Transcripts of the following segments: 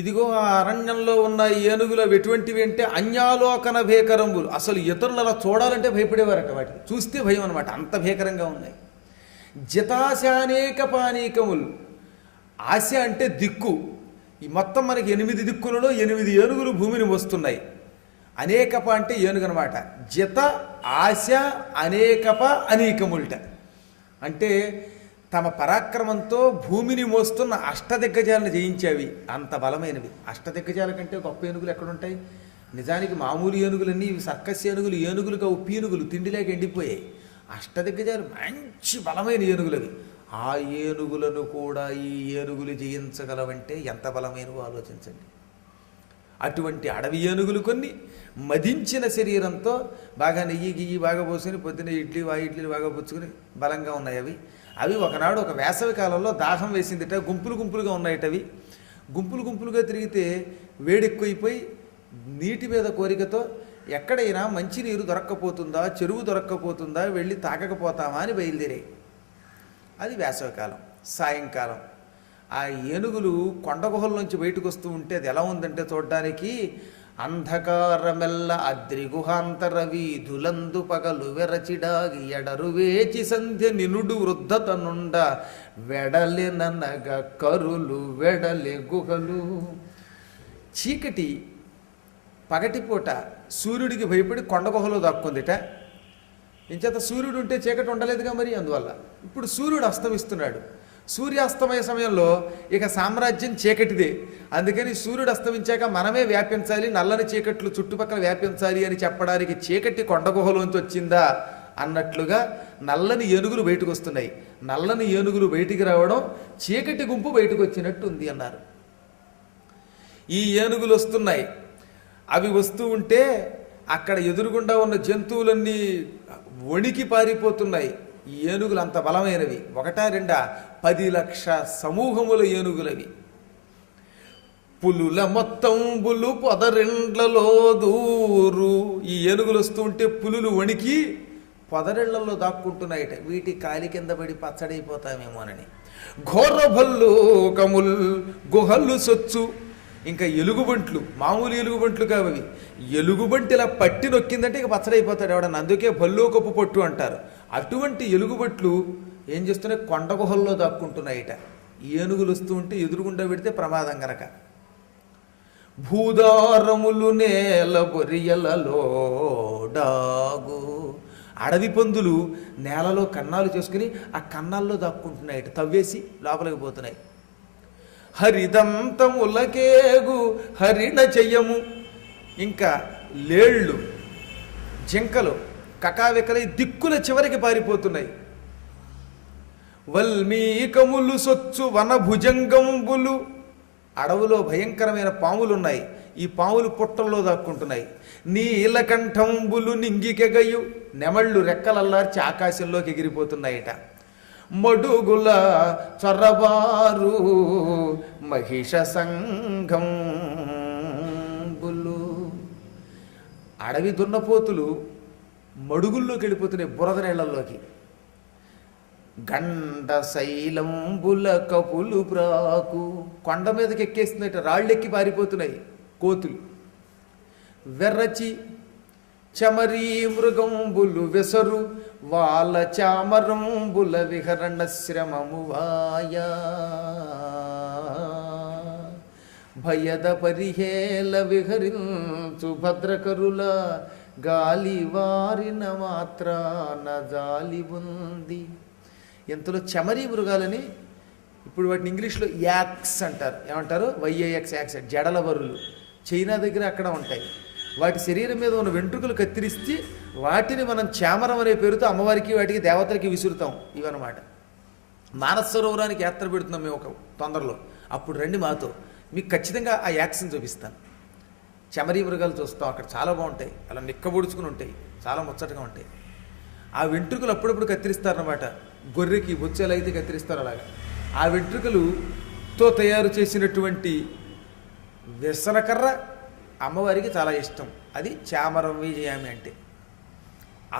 ఇదిగో ఆ అరణ్యంలో ఉన్న ఈ ఏనుగులు అవి ఎటువంటివి అంటే అన్యాలోకన భీకరంబులు. అసలు ఇతరులు అలా చూడాలంటే భయపడేవారట, వాటిని చూస్తే భయం అనమాట, అంత భీకరంగా ఉన్నాయి. జితాశానేక పానీకములు. ఆశ అంటే దిక్కు. ఈ మొత్తం మనకి 8 దిక్కులలో 8 ఏనుగులు భూమిని మోస్తున్నాయి. అనేకప అంటే ఏనుగు అనమాట. జిత, ఆశ, అనేకప, అనేకముల్ట అంటే తమ పరాక్రమంతో భూమిని మోస్తున్న అష్టదిగ్గజాలను జయించేవి, అంత బలమైనవి. అష్టదిగ్గజాల కంటే గొప్ప ఏనుగులు ఎక్కడుంటాయి? నిజానికి మామూలు ఏనుగులన్నీ ఇవి సర్కస్ ఏనుగులు, ఏనుగులుగా పీనుగులు తిండిలేక ఎండిపోయాయి. అష్టదిగ్గజాలు మంచి బలమైన ఏనుగులవి. ఆ ఏనుగులను కూడా ఈ ఏనుగులు జయించగలవంటే ఎంత బలమైనవో ఆలోచించండి. అటువంటి అడవి ఏనుగులు కొన్ని మదించిన శరీరంతో బాగా నెయ్యి గియ్యి బాగా పోసుకుని పొద్దున్న ఇడ్లీలు బాగా పుచ్చుకుని బలంగా ఉన్నాయి అవి. అవి ఒకనాడు ఒక వేసవి కాలంలో దాహం వేసిందిట, గుంపులు గుంపులుగా ఉన్నాయట. అవి గుంపులు గుంపులుగా తిరిగితే వేడెక్కువైపోయి నీటి మీద కోరికతో ఎక్కడైనా మంచినీరు దొరక్కపోతుందా, చెరువు దొరక్కపోతుందా, వెళ్ళి తాగకపోతామా అని బయలుదేరాయి. అది వేసవికాలం. సాయంకాలం ఆ ఏనుగులు కొండ గుహల్లోంచి బయటకు వస్తూ ఉంటే అది ఎలా ఉందంటే చూడ్డానికి అంధకారమెల్ల అద్రిగుహాంతర వీధులందు పగలు వెరచిడాగి ఎడరు వేచి సంధ్య నినుడు వృద్ధతనుండ వెడలెననగ కరులు వెడలె గుహలు. చీకటి పగటిపూట సూర్యుడికి భయపడి కొండ గుహలో దాక్కుందిట. ఇంచేత సూర్యుడు ఉంటే చీకటి ఉండలేదుగా మరి, అందువల్ల ఇప్పుడు సూర్యుడు అస్తమిస్తున్నాడు. సూర్యాస్తమయ సమయంలో ఇక సామ్రాజ్యం చీకటిదే. అందుకని సూర్యుడు అస్తమించాక మనమే వ్యాపించాలి, నల్లని చీకట్లు చుట్టుపక్కల వ్యాపించాలి అని చెప్పడానికి చీకటి కొండ గుహలోంచి వచ్చిందా అన్నట్లుగా నల్లని ఏనుగులు బయటకు వస్తున్నాయి. నల్లని ఏనుగులు బయటికి రావడం చీకటి గుంపు బయటకు వచ్చినట్టు ఉంది అన్నారు. ఈ ఏనుగులు వస్తున్నాయి. అవి వస్తూ ఉంటే అక్కడ ఎదురుగుండా ఉన్న జంతువులన్నీ వణికి పారిపోతున్నాయి. ఈ ఏనుగులు అంత బలమైనవి. ఒకటా రెండా 10 లక్ష సమూహముల ఏనుగులవి. పులుల మొత్తంబులు పొదరిండ్లలో దూరు. ఈ ఏనుగులు వస్తూ ఉంటే పులులు వణికి పొదరిళ్లలో దాక్కుంటున్నాయట, వీటి కాలి కింద పడి పచ్చడైపోతామేమోనని. ఘోరభల్లు కముల్ గుహల్లు సొచ్చు. ఇంకా ఎలుగుబంట్లు, మామూలు ఎలుగుబంట్లు కావవి. ఎలుగుబంటి ఇలా పట్టి నొక్కిందంటే ఇక పచ్చడైపోతాడు ఎవడన్నా, అందుకే భల్లోకపు పొట్టు అంటారు. అటువంటి ఎలుగుబంట్లు ఏం చేస్తున్నాయి? కొండ గుహల్లో దాక్కుంటున్నాయిట. ఏనుగులు వస్తూ ఉంటే ఎదురుగుండా పెడితే ప్రమాదం గనక. భూదారములు నేల బొరియలలో డాగు. అడవి పందులు నేలలో కన్నాలు చేసుకుని ఆ కన్నాల్లో దాక్కుంటున్నాయిట, తవ్వేసి లోపలికి పోతున్నాయి. హరిదంతములకేగు హరిణ చెయ్యము. ఇంకా లేళ్ళు, జింకలు కకావికలై దిక్కుల చివరికి పారిపోతున్నాయి. వల్మీకములు సొచ్చు వనభుజంగంబులు. అడవులో భయంకరమైన పాములున్నాయి. ఈ పాములు పుట్టల్లో దాక్కుంటున్నాయి. నీలకంఠంబులు నింగికెగయు. నెమళ్ళు రెక్కలల్లార్చి ఆకాశంలోకి ఎగిరిపోతున్నాయిట. మడుగుల చొరబారు మహిష సంఘంబులు. అడవి దున్నపోతులు మడుగుల్లోకి వెళ్ళిపోతున్నాయి, బురద నీళ్లలోకి. గండ శైలంబుల కపులు ప్రాకు. కొండ మీదకి ఎక్కేస్తున్నాయి, రాళ్ళెక్కి పారిపోతున్నాయి కోతులు. వెర్రచి చమరీ మృగంబులు వెసరు వాళ్ళ చామరంబుల విహరణ శ్రమము వాయా. భయద పరిహేల విహరించు భద్రకరుల గాలి వారిన మాత్రాన జాలి ఉంది. ఇంతలో చమరీ మృగాలని, ఇప్పుడు వాటిని ఇంగ్లీష్లో యాక్స్ అంటారు. ఏమంటారు? వైఏఎక్స్, యాక్స్, జడల వరులు. చైనా దగ్గర అక్కడ ఉంటాయి. వాటి శరీరం మీద ఉన్న వెంట్రుకలు కత్తిరిస్తే వాటిని మనం చామరం అనే పేరుతో అమ్మవారికి వాటికి దేవతలకి విసురుతాం. ఇవన్నమాట. మానస సరోవరానికి యాత్ర పెడుతున్నాం మేము ఒక తొందరలో. అప్పుడు రండి మాతో, మీకు ఖచ్చితంగా ఆ యాక్స్ని చూపిస్తాను. చమరీ మృగాలు చూస్తాం, అక్కడ చాలా బాగుంటాయి. అలా నిక్కబొడుచుకుని ఉంటాయి, చాలా ముచ్చటగా ఉంటాయి. ఆ వెంట్రుకలు అప్పుడప్పుడు కత్తిరిస్తారన్నమాట. గొర్రెకి బొచ్చెలు అయితే కత్తిరిస్తారు అలాగా. ఆ వెంట్రుకలుతో తయారు చేసినటువంటి వ్యసనకర్ర అమ్మవారికి చాలా ఇష్టం. అది చామరం విజయామి అంటే.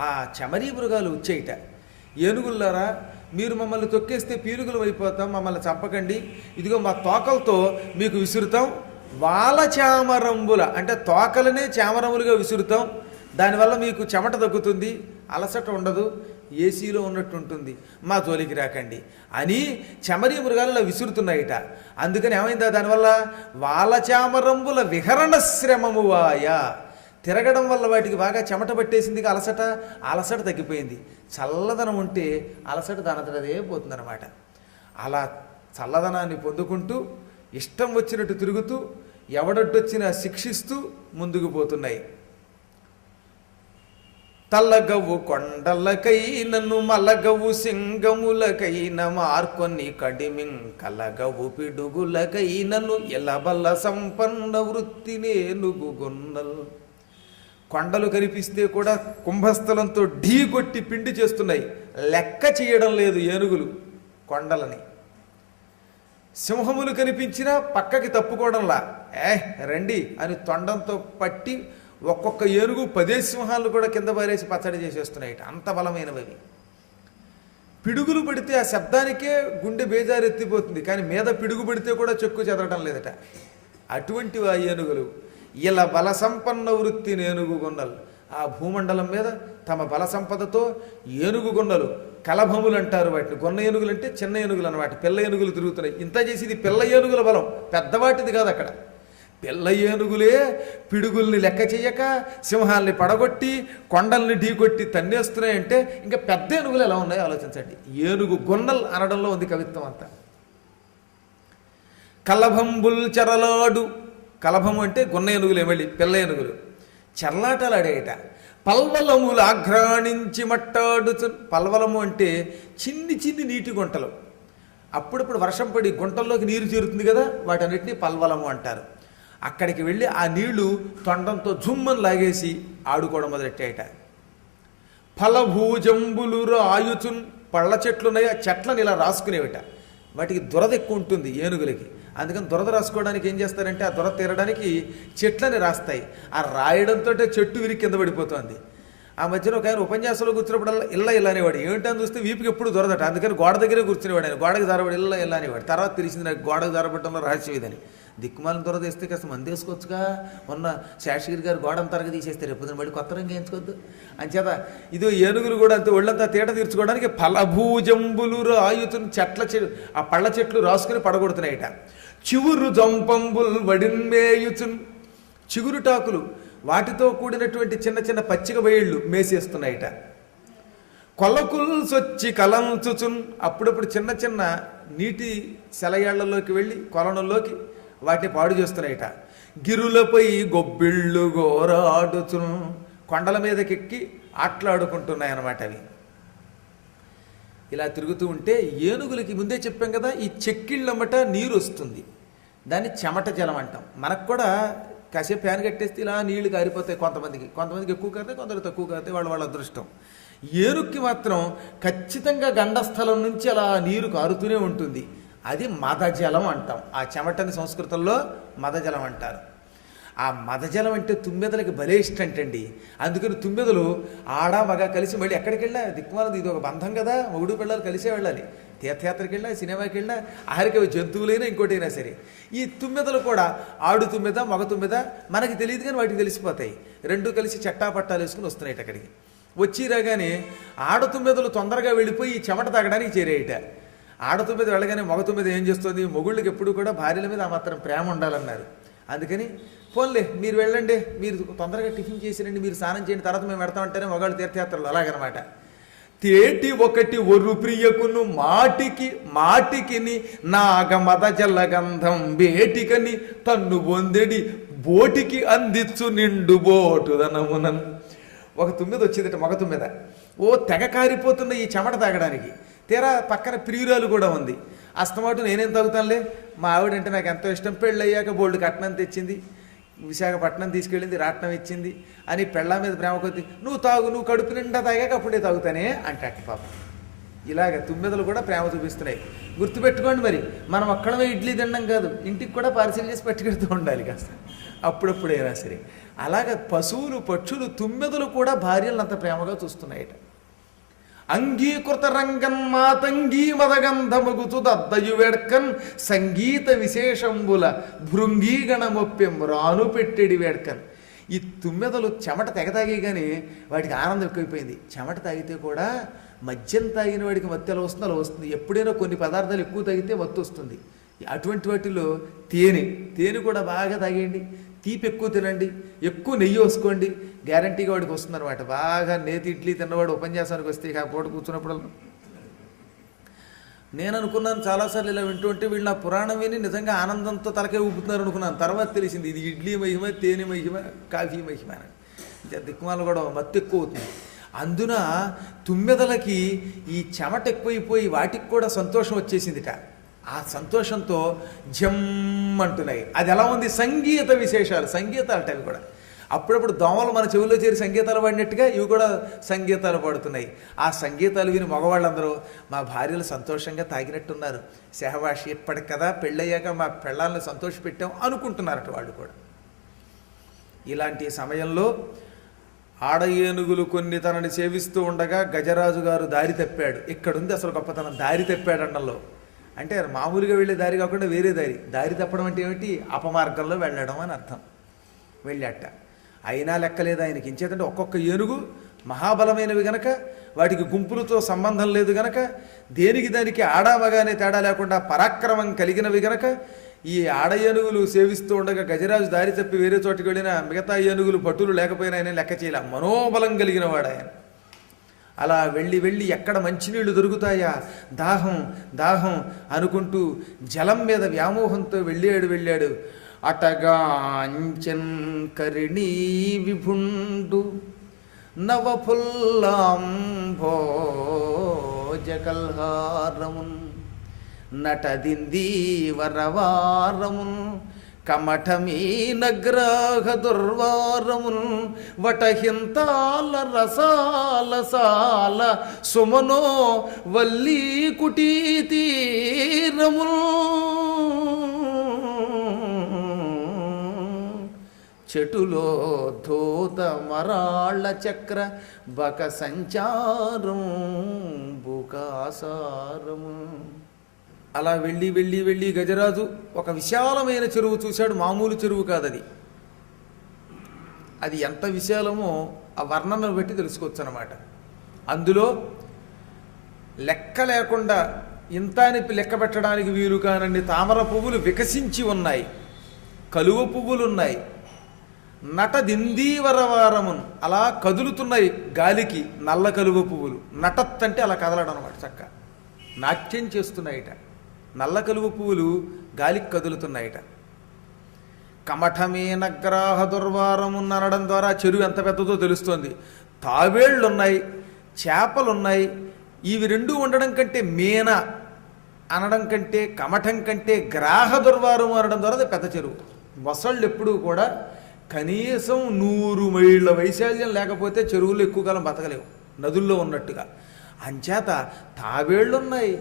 ఆ చమరీ మృగాలు వచ్చేయట. ఏనుగుల్లారా, మీరు మమ్మల్ని తొక్కేస్తే పీనుగులు అయిపోతాం, మమ్మల్ని చంపకండి, ఇదిగో మా తోకలతో మీకు విసురుతాం, వాలచామరంబుల అంటే తోకలనే చామరములుగా విసురుతాం, దానివల్ల మీకు చెమట తగ్గుతుంది, అలసట ఉండదు, ఏసీలో ఉన్నట్టు ఉంటుంది, మా జోలికి రాకండి అని చమరీ మృగాలు ఇలా విసురుతున్నాయిట. అందుకని ఏమైందా దానివల్ల వాలచామరంబుల విహరణ శ్రమము వాయ, తిరగడం వల్ల వాటికి బాగా చెమట పట్టేసింది, అలసట తగ్గిపోయింది. చల్లదనం ఉంటే అలసట దానంతటదే పోతుందన్నమాట. అలా చల్లదనాన్ని పొందుకుంటూ ఇష్టం వచ్చినట్టు తిరుగుతూ ఎవడొడ్డొచ్చినా శిక్షిస్తూ ముందుకు పోతున్నాయి. తల్లగవ్వు కొండలకై నన్ను మల్లగవ్వు సింగములకైన మార్కొని కడిమిం కలగవ్వు పిడుగులకై నన్ను ఎలబల్ల సంపన్న వృత్తి నేనుగున్నల్. కొండలు కనిపిస్తే కూడా కుంభస్థలంతో ఢీ కొట్టి పిండి చేస్తున్నాయి, లెక్క చేయడం లేదు ఏనుగులు కొండలని. సింహములు కనిపించినా పక్కకి తప్పుకోవడంలా, రండి అని తొండంతో పట్టి ఒక్కొక్క ఏనుగు 10 సింహాలను కూడా కింద పారేసి పచ్చడి చేసేస్తున్నాయి, అంత బలమైనవి. పిడుగులు పడితే ఆ శబ్దానికే గుండె బేజారెత్తిపోతుంది, కానీ మీద పిడుగు పడితే కూడా చెక్కు చెదరడం లేదట. అటువంటి ఆ ఏనుగులు ఇలా బల సంపన్న వృత్తి ఏనుగు గొన్నలు. ఆ భూమండలం మీద తమ బల సంపదతో ఏనుగు గొన్నలు, కలభములు అంటారు వాటిని. గొన్న ఏనుగులు అంటే చిన్న ఏనుగులు అన్నమాట, పిల్ల ఏనుగులు తిరుగుతున్నాయి. ఇంత చేసి ఇది పిల్ల ఏనుగుల బలం, పెద్దవాటిది కాదు. అక్కడ పిల్ల ఏనుగులే పిడుగుల్ని లెక్క చెయ్యక సింహాల్ని పడగొట్టి కొండల్ని ఢీకొట్టి తన్నేస్తున్నాయంటే ఇంకా పెద్ద ఏనుగులు ఎలా ఉన్నాయో ఆలోచించండి. ఏనుగు గొన్నల్ అనడంలో ఉంది కవిత్వం అంతా. కలభంబుల్ చెరలాడు, కలభము అంటే గొన్న ఏనుగులు, ఏమళ్ళి పిల్ల ఏనుగులు చెర్లాటలు ఆడేయట. పల్వలములు ఆఘ్రాణించి మట్టాడుచు, పల్వలము అంటే చిన్ని చిన్ని నీటి గుంటలు, అప్పుడప్పుడు వర్షం పడి గుంటల్లోకి నీరు చేరుతుంది కదా, వాటన్నిటినీ పల్వలము అంటారు. అక్కడికి వెళ్ళి ఆ నీళ్లు తొండంతో జుమ్మని లాగేసి ఆడుకోవడం మొదలెట్టాయట. ఫలభూజంబులు రాయుచున్, పళ్ళ చెట్లున్నాయి, ఆ చెట్లను ఇలా రాసుకునేవిట. వాటికి దురద ఎక్కువ ఉంటుంది ఏనుగులకి, అందుకని దురద రాసుకోవడానికి ఏం చేస్తారంటే ఆ దురద తీరడానికి చెట్లని రాస్తాయి. ఆ రాయడంతో చెట్టు విరిగి కింద పడిపోతుంది. ఆ మధ్యలో ఒక ఆయన ఉపన్యాసంలో కూర్చున్నప్పుడల్లా ఇల్ల అనేవాడు. ఏమిటని చూస్తే వీపుకి ఎప్పుడు దొరదట, అందుకని గోడ దగ్గరే కూర్చునేవాడు ఆయన. గోడకి జారబడి ఇల్ల అనేవాడు. తర్వాత తెలిసింది నాకు గోడకు జారబడటంలో రహస్యం ఇదని. దిక్కుమాలను దొరద వేస్తే కాస్త మంది వేసుకోవచ్చుగా, మొన్న శేషగిరి గారు గోడను తరగ తీసేస్తే రేపు మళ్ళీ కొత్త రంగు వేయించుకోవద్దు అంచేత ఇది ఏనుగులు కూడా అంతే, ఒళ్ళంతా తేట తీర్చుకోవడానికి ఫలభూజంబులు రాయుతుని ఆ పళ్ళ చెట్లు రాసుకుని పడగొడుతున్నాయిట. చివురు జంపంబుల్ వడిన్మేయుచున్, చిగురుటాకులు వాటితో కూడినటువంటి చిన్న చిన్న పచ్చిక బయళ్ళు మేసేస్తున్నాయిట. కొలకుల్ సొచ్చి కలంచుచున్, అప్పుడప్పుడు చిన్న చిన్న నీటి సెలయాళ్లలోకి వెళ్ళి కొలనుల్లోకి వాటిని పాడు చేస్తున్నాయిట. గిరులపై గొబ్బిళ్ళు గోరాడుచున్, కొండల మీదకెక్కి ఆటలాడుకుంటున్నాయన్నమాట అవి. ఇలా తిరుగుతూ ఉంటే ఏనుగులకి ముందే చెప్పాం కదా, ఈ చెక్కిళ్ళమ్మట నీరు వస్తుంది, దాన్ని చెమట జలం అంటాం. మనకు కూడా కాసేపు ఫ్యాన్ కట్టేస్తే ఇలా నీళ్లు కారిపోతాయి. కొంతమందికి ఎక్కువ కారితే, కొందరికి తక్కువ కారితే వాళ్ళ అదృష్టం. ఏనుక్కి మాత్రం ఖచ్చితంగా గండస్థలం నుంచి అలా నీరు కారుతూనే ఉంటుంది. అది మదజలం అంటాం. ఆ చెమటని సంస్కృతంలో మదజలం అంటారు. ఆ మదజలం అంటే తుమ్మెదలకి భలే ఇష్టంటండి. అందుకని తుమ్మెదలు ఆడ మగ కలిసి మళ్ళీ ఎక్కడికి వెళ్ళా, దిక్కుమాలది ఇది ఒక బంధం కదా, మొగుడు పిల్లలు కలిసే వెళ్ళాలి. తీర్థయాత్రకి వెళ్ళా, సినిమాకి వెళ్ళా, ఆఖరికి జంతువులైనా ఇంకోటైనా సరే, ఈ తుమ్మెదలు కూడా ఆడు తుమ్మెద మగ తుమ్మెద మనకి తెలియదు కానీ వాటికి తెలిసిపోతాయి. రెండు కలిసి చట్టా పట్టాలు వేసుకుని వస్తున్నాయి అక్కడికి. వచ్చి రాగానే ఆడతుమ్మెదలు తొందరగా వెళ్ళిపోయి ఈ చెమట తాగడానికి చేరేయట. ఆడతుమ్మెద వెళ్ళగానే మగ తుమ్మెద ఏం చేస్తుంది, మొగుళ్ళకి ఎప్పుడు కూడా భార్యల మీద ఆ మాత్రం ప్రేమ ఉండాలన్నారు. అందుకని పోన్లే మీరు వెళ్ళండి, మీరు తొందరగా టిఫిన్ చేసిరండి, మీరు స్నానం చేయండి, తర్వాత మేము పెడతామంటేనే మగాళ్ళు తీర్థయాత్రలు అలాగనమాట. తేటి ఒకటి ఒరు ప్రియకును మాటికిని నాగ మద జల్లగంధం బేటికని తన్ను బొందెడి బోటికి అందించు నిండు బోటుదనమునన్. ఒక తుమ్మెద వచ్చిందట, మగ తుమ్మెద. తెగ కారిపోతున్న ఈ చెమట తాగడానికి. తీరా పక్కన ప్రియురాలు కూడా ఉంది. అస్తమాటు నేనేం తాగుతానులే, మా ఆవిడంటే నాకు ఎంతో ఇష్టం, పెళ్ళయ్యాక బోల్డ్ కట్నం తెచ్చింది, విశాఖపట్నం తీసుకెళ్ళింది, రాట్నం ఇచ్చింది అని పెళ్ళ మీద ప్రేమ కొద్ది నువ్వు తాగు, నువ్వు కడుపు నిండా తాగాక అప్పుడే తాగుతానే అంటట్టు పాపం. ఇలాగ తుమ్మెదలు కూడా ప్రేమ చూపిస్తున్నాయి. గుర్తుపెట్టుకోండి, మరి మనం అక్కడమే ఇడ్లీ తినడం కాదు, ఇంటికి కూడా పార్సిల్ చేసి పట్టుకెడుతూ ఉండాలి కాస్త అప్పుడప్పుడైనా సరే. అలాగ పశువులు, పక్షులు, తుమ్మెదలు కూడా భార్యలను అంత ప్రేమగా చూస్తున్నాయట. అంగీకృత రంగన్ మాతంగీ మదగంధమగుతు దద్దయు వేడ్కన్ సంగీత విశేషంబుల భృంగీగణమొప్పెం రాను పెట్టెడి వేడ్కన్. ఈ తుమ్మెదలు చెమట తెగతాగి కానీ వాటికి ఆనందం ఎక్కువైపోయింది. చెమట తాగితే కూడా మద్యం తాగిన వాడికి మత్తు ఎలా వస్తుందో అలా వస్తుంది. ఎప్పుడైనా కొన్ని పదార్థాలు ఎక్కువ తాగితే మత్తు వస్తుంది. అటువంటి వాటిలో తేనె కూడా బాగా తాగేయండి, తీపి ఎక్కువ తినండి, ఎక్కువ నెయ్యి వేసుకోండి, గ్యారంటీగా వాడికి వస్తుంది అనమాట. బాగా నేతి ఇడ్లీ తిన్నవాడు ఉపన్యాసానికి వస్తే ఇక పూట కూర్చున్నప్పుడు నేను అనుకున్నాను చాలాసార్లు ఇలా వింటూ ఉంటే వీళ్ళు నా పురాణం విని నిజంగా ఆనందంతో తలకే ఊపుతున్నారు అనుకున్నాను. తర్వాత తెలిసింది ఇది ఇడ్లీ మహిమ, తేనె మహిమ, కాఫీ మహిమ అని. దిక్కుమాలు కూడా మత్తు ఎక్కువ అవుతుంది. అందున తుమ్మెదలకి ఈ చెమట ఎక్కువైపోయి వాటికి కూడా సంతోషం వచ్చేసిందిట. ఆ సంతోషంతో జమ్ అంటున్నాయి. అది ఎలా ఉంది? సంగీత విశేషాలు, సంగీతాలట అవి కూడా. అప్పుడప్పుడు దోమలు మన చెవుల్లో చేరి సంగీతాలు పాడినట్టుగా ఇవి కూడా సంగీతాలు పాడుతున్నాయి. ఆ సంగీతాలు విని మగవాళ్ళందరూ మా భార్యలు సంతోషంగా తాగినట్టున్నారు, సెహవాషి ఇప్పటికి కదా పెళ్ళయ్యాక మా పెళ్ళాలను సంతోషపెట్టాం అనుకుంటున్నారట వాళ్ళు కూడా. ఇలాంటి సమయంలో ఆడ ఏనుగులు కొన్ని తనని సేవిస్తూ ఉండగా గజరాజు గారు దారి తప్పాడు. ఇక్కడుంది అసలు గొప్పతనం. దారి తప్పాడు అండంలో అంటే మామూలుగా వెళ్ళే దారి కాకుండా వేరే దారి తప్పడం అంటే ఏమిటి? అపమార్గంలో వెళ్ళడం అని అర్థం. వెళ్ళాట. అయినా లెక్కలేదు ఆయనకి. ఇంచేతంటే ఒక్కొక్క ఏనుగు మహాబలమైనవి గనక, వాటికి గుంపులతో సంబంధం లేదు గనక, దేనికి దానికి ఆడామగానే తేడా లేకుండా పరాక్రమం కలిగినవి గనక ఈ ఆడ ఏనుగులు సేవిస్తూ ఉండగా గజరాజు దారి తప్పి వేరే చోటుకి వెళ్ళినా మిగతా ఏనుగులు పట్టులు లేకపోయినా ఆయన లెక్క చేయలే. మనోబలం కలిగిన వాడు ఆయన. అలా వెళ్ళి ఎక్కడ మంచినీళ్లు దొరుకుతాయా, దాహం అనుకుంటూ జలం మీద వ్యామోహంతో వెళ్ళాడు. అటగాంచన్ కరిణీ విభుండు నవఫుల్లాంభోజకల్హారమున్ నటదిందీవరవారమున్ కమఠమీనగ్రాహ దుర్వారమున్ వటహింతాల రసాల సుమనో వల్లీ కుటీతీరమున్ చెటులో ధూత మరాళ్ళ చక్ర బక సంచారం బుకాసారము. అలా వెళ్ళి గజరాజు ఒక విశాలమైన చెరువు చూశాడు. మామూలు చెరువు కాదది. అది ఎంత విశాలమో ఆ వర్ణనను బట్టి తెలుసుకోవచ్చు అన్నమాట. అందులో లెక్క లేకుండా ఇంత అని లెక్క పెట్టడానికి వీలు కానండి తామర పువ్వులు వికసించి ఉన్నాయి, కలువ పువ్వులున్నాయి, నటదిందీవరవారమున్ అలా కదులుతున్నాయి గాలికి నల్ల కలువ పువ్వులు. నటత్ అంటే అలా కదలడం అనమాట, చక్క నాట్యం చేస్తున్నాయిట. నల్ల కలువ పువ్వులు గాలికి కదులుతున్నాయిట. కమఠమేనగ్రాహ దుర్వారమున్ అనడం ద్వారా చెరువు ఎంత పెద్దదో తెలుస్తోంది. తావేళ్లున్నాయి, చేపలున్నాయి. ఇవి రెండూ ఉండడం కంటే మేన అనడం కంటే, కమఠం కంటే గ్రాహ దుర్వారము అనడం ద్వారా అది పెద్ద చెరువు. మొసళ్ళు ఎప్పుడూ కూడా కనీసం 100 మైళ్ళ వైశాల్యం లేకపోతే చెరువుల్లో ఎక్కువ కాలం బతకలేవు, నదుల్లో ఉన్నట్టుగా. అంచేత తావేళ్లున్నాయి,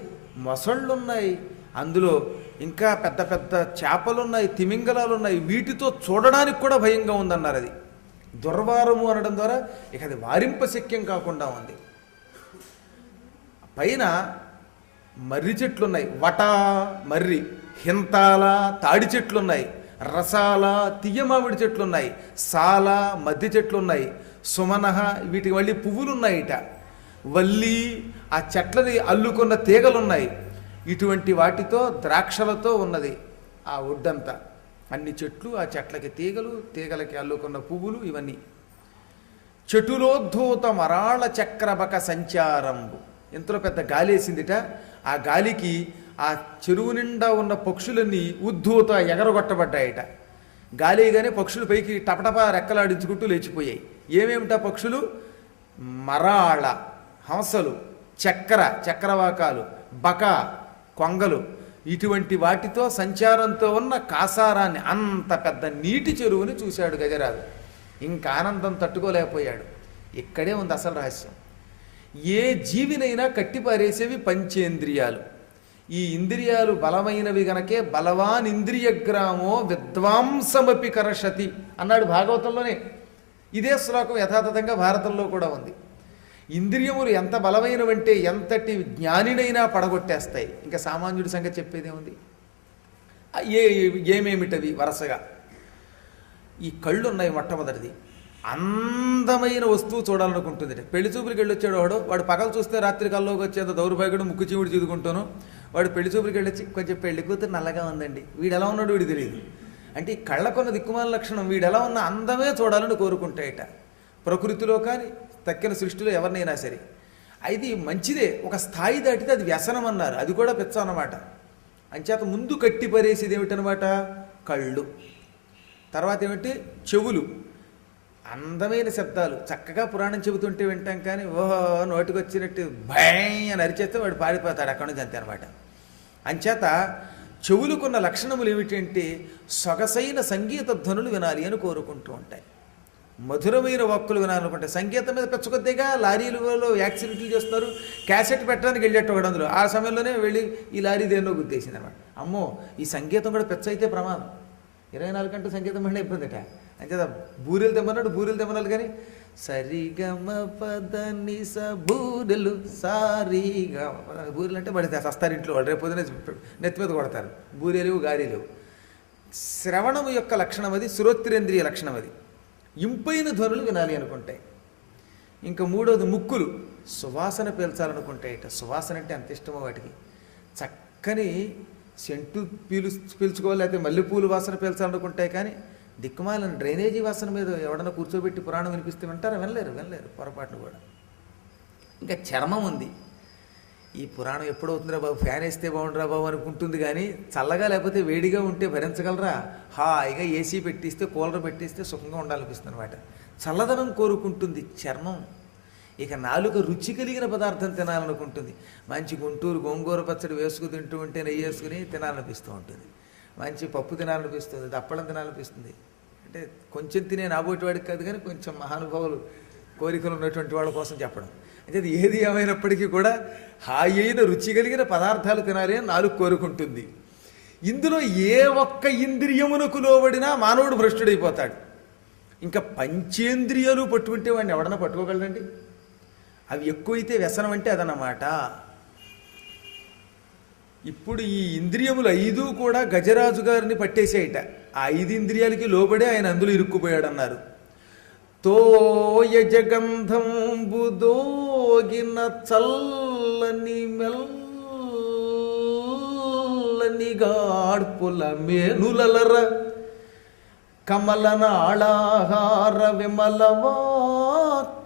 మొసళ్ళున్నాయి, అందులో ఇంకా పెద్ద పెద్ద చేపలున్నాయి, తిమింగలాలున్నాయి. వీటితో చూడడానికి కూడా భయంగా ఉందన్నారు. అది దుర్వారము అనడం ద్వారా ఇక అది వారింపశక్యం కాకుండా ఉంది. పైన మర్రి చెట్లున్నాయి, మర్రి, హింతాల తాడి చెట్లున్నాయి, రసాల తియ్యమామిడి చెట్లున్నాయి, సాల మధ్య చెట్లున్నాయి, సుమనహ వీటికి మళ్ళీ పువ్వులున్నాయిట, వల్లి ఆ చెట్లని అల్లుకున్న తీగలున్నాయి. ఇటువంటి వాటితో ద్రాక్షలతో ఉన్నది ఆ ఒడ్డంతా. అన్ని చెట్లు, ఆ చెట్లకి తీగలు, తీగలకి అల్లుకున్న పువ్వులు, ఇవన్నీ. చెటులోద్ధూత మరాళ చక్రబక సంచారంబు. ఇంతలో పెద్ద గాలి వేసిందిట. ఆ గాలికి ఆ చెరువు నిండా ఉన్న పక్షులన్నీ ఉద్ధూత ఎగరగొట్టబడ్డాయట. గాలిగానే పక్షులు పైకి టపటపా రెక్కలాడించుకుంటూ లేచిపోయాయి. ఏమేమిటా పక్షులు? మరాళ హంసలు, చక్రవాకాలు, బక కొంగలు, ఇటువంటి వాటితో సంచారంతో ఉన్న కాసారాన్ని, అంత పెద్ద నీటి చెరువుని చూశాడు గజరాజు. ఇంకా ఆనందం తట్టుకోలేకపోయాడు. ఇక్కడే ఉంది అసలు రహస్యం. ఏ జీవినైనా కట్టిపారేసేవి పంచేంద్రియాలు. ఈ ఇంద్రియాలు బలమైనవి గనకే బలవాన్ ఇంద్రియగ్రామో విద్వాంసమపి కరషతి అన్నాడు భాగవతంలోనే. ఇదే శ్లోకం యథాతథంగా భారతంలో కూడా ఉంది. ఇంద్రియములు ఎంత బలమైనవంటే ఎంతటి జ్ఞానినైనా పడగొట్టేస్తాయి. ఇంకా సామాన్యుడి సంగతి చెప్పేదేముంది. ఏమేమిటవి వరుసగా ఈ కళ్ళు ఉన్నాయి. మొట్టమొదటిది అందమైన వస్తువు చూడాలనుకుంటుంది. పెళ్లి చూపులకి వెళ్ళొచ్చాడు వాడు పగలు చూస్తే రాత్రి కల్లోకి వచ్చేంత దౌర్భాగ్యుడు ముక్కు చీవుడు చదువుకుంటాను. వాడు పెళ్లి చూపులకి వెళ్ళొచ్చి కొంచెం పెళ్లి కూతురు నల్లగా ఉందండి, వీడు ఎలా ఉన్నాడు వీడు తెలియదు. అంటే ఈ కళ్ళకున్న దిక్కుమాల లక్షణం వీడు ఎలా ఉన్న అందమే చూడాలని కోరుకుంటాయట. ప్రకృతిలో కానీ తక్కిన సృష్టిలో ఎవరినైనా సరే అది మంచిదే. ఒక స్థాయి దాటితే అది వ్యసనం అన్నారు. అది కూడా పెచ్చ అన్నమాట. అంచేత ముందు కట్టి పరేసేది ఏమిటనమాట కళ్ళు. తర్వాత ఏమిటి చెవులు. అందమైన శబ్దాలు చక్కగా పురాణం చెబుతుంటే వింటాం, కానీ ఓహో నోటికి వచ్చినట్టు భయం అని అరిచేస్తే వాడు పారిపోతాడు అక్కడి నుంచి, అంతే అనమాట. అంచేత చెవులుకున్న లక్షణములు ఏమిటంటే సొగసైన సంగీత ధ్వనులు వినాలి అని కోరుకుంటూ ఉంటాయి. మధురమైన వాక్కులు వినాలనుకుంటే సంగీతం మీద పెంచుకొద్దిగా లారీలలో యాక్సిడెంట్లు చేస్తున్నారు. క్యాసెట్ పెట్టడానికి వెళ్ళేటవాడు అందులో ఆ సమయంలోనే వెళ్ళి ఈ లారీ దేన్నో గుర్తేసింది అనమాట. అమ్మో ఈ సంగీతం కూడా పెచ్చ అయితే ప్రమాదం. 24 గంటలు సంగీతం అంటే ఇబ్బందిట. అంచేత బూరెలు తెమ్మన్నాడు, బూరెలు తెమ్మన్నాడు, కానీ సరిగమ పదని బూరెలు సారీగా బూరెలు అంటే పడితే సస్తారు ఇంట్లో వాళ్ళు. రేపు పొద్దున నెత్తి మీద కొడతారు. బూరెలు గారెలు శ్రవణము యొక్క లక్షణం అది, శ్రోత్రేంద్రియ లక్షణం అది. ఇంపైన ధ్వనులు వినాలి అనుకుంటాయి. ఇంకా మూడోది ముక్కులు సువాసన పీల్చాలనుకుంటాయట. సువాసన అంటే అంత ఇష్టమో వాటికి. చక్కని సెంటు పీల్చుకోవాలి, లేకపోతే మల్లెపూలు వాసన పీల్చాలనుకుంటాయి. కానీ దిక్కుమాలను డ్రైనేజీ వాసన మీద ఎవడన్నా కూర్చోబెట్టి పురాణం వినిపిస్తే వింటారా? వినలేరు పొరపాటును కూడా. ఇంకా చర్మం ఉంది. ఈ పురాణం ఎప్పుడవుతుందిరా బాబు, ఫ్యాన్ వేస్తే బాగుండరా బాబు అనుకుంటుంది, కానీ చల్లగా లేకపోతే వేడిగా ఉంటే భరించగలరా? హాయిగా ఏసీ పెట్టిస్తే కూలర్ పెట్టిస్తే సుఖంగా ఉండాలనిపిస్తుంది అనమాట. చల్లదనం కోరుకుంటుంది చర్మం. ఇక నాలుక రుచి కలిగిన పదార్థం తినాలనుకుంటుంది. మంచి గుంటూరు గోంగూర పచ్చడి వేసుకు తింటూ ఉంటే నెయ్యి వేసుకుని తినాలనిపిస్తూ ఉంటుంది. మంచి పప్పు తినాలనిపిస్తుంది, దప్పడం తినాలనిపిస్తుంది. అంటే కొంచెం తినే నాబోటి వాడికి కాదు, కానీ కొంచెం మహానుభావులు కోరికలు ఉన్నటువంటి వాళ్ళ కోసం చెప్పడం. అంటే అది ఏది ఏమైనప్పటికీ కూడా హాయి అయిన రుచి కలిగిన పదార్థాలు తినాలి అని నాలుగు కోరుకుంటుంది. ఇందులో ఏ ఒక్క ఇంద్రియమునకు లోబడినా మానవుడు భ్రష్టుడైపోతాడు. ఇంకా పంచేంద్రియాలు పట్టుకుంటే వాడిని ఎవడన్నా పట్టుకోగలడండి? అవి ఎక్కువైతే వ్యసనం అంటే అదన్నమాట. ఇప్పుడు ఈ ఇంద్రియములు 5 కూడా గజరాజు గారిని పట్టేసేయట. ఆ 5 ఇంద్రియాలకి లోబడే ఆయన అందులో ఇరుక్కుపోయాడు అన్నారు. తోయ జగంధంబుదోగిన చల్లని మెల్లని గాడ్పుల మేనులర కమలనాళాహార విమలవా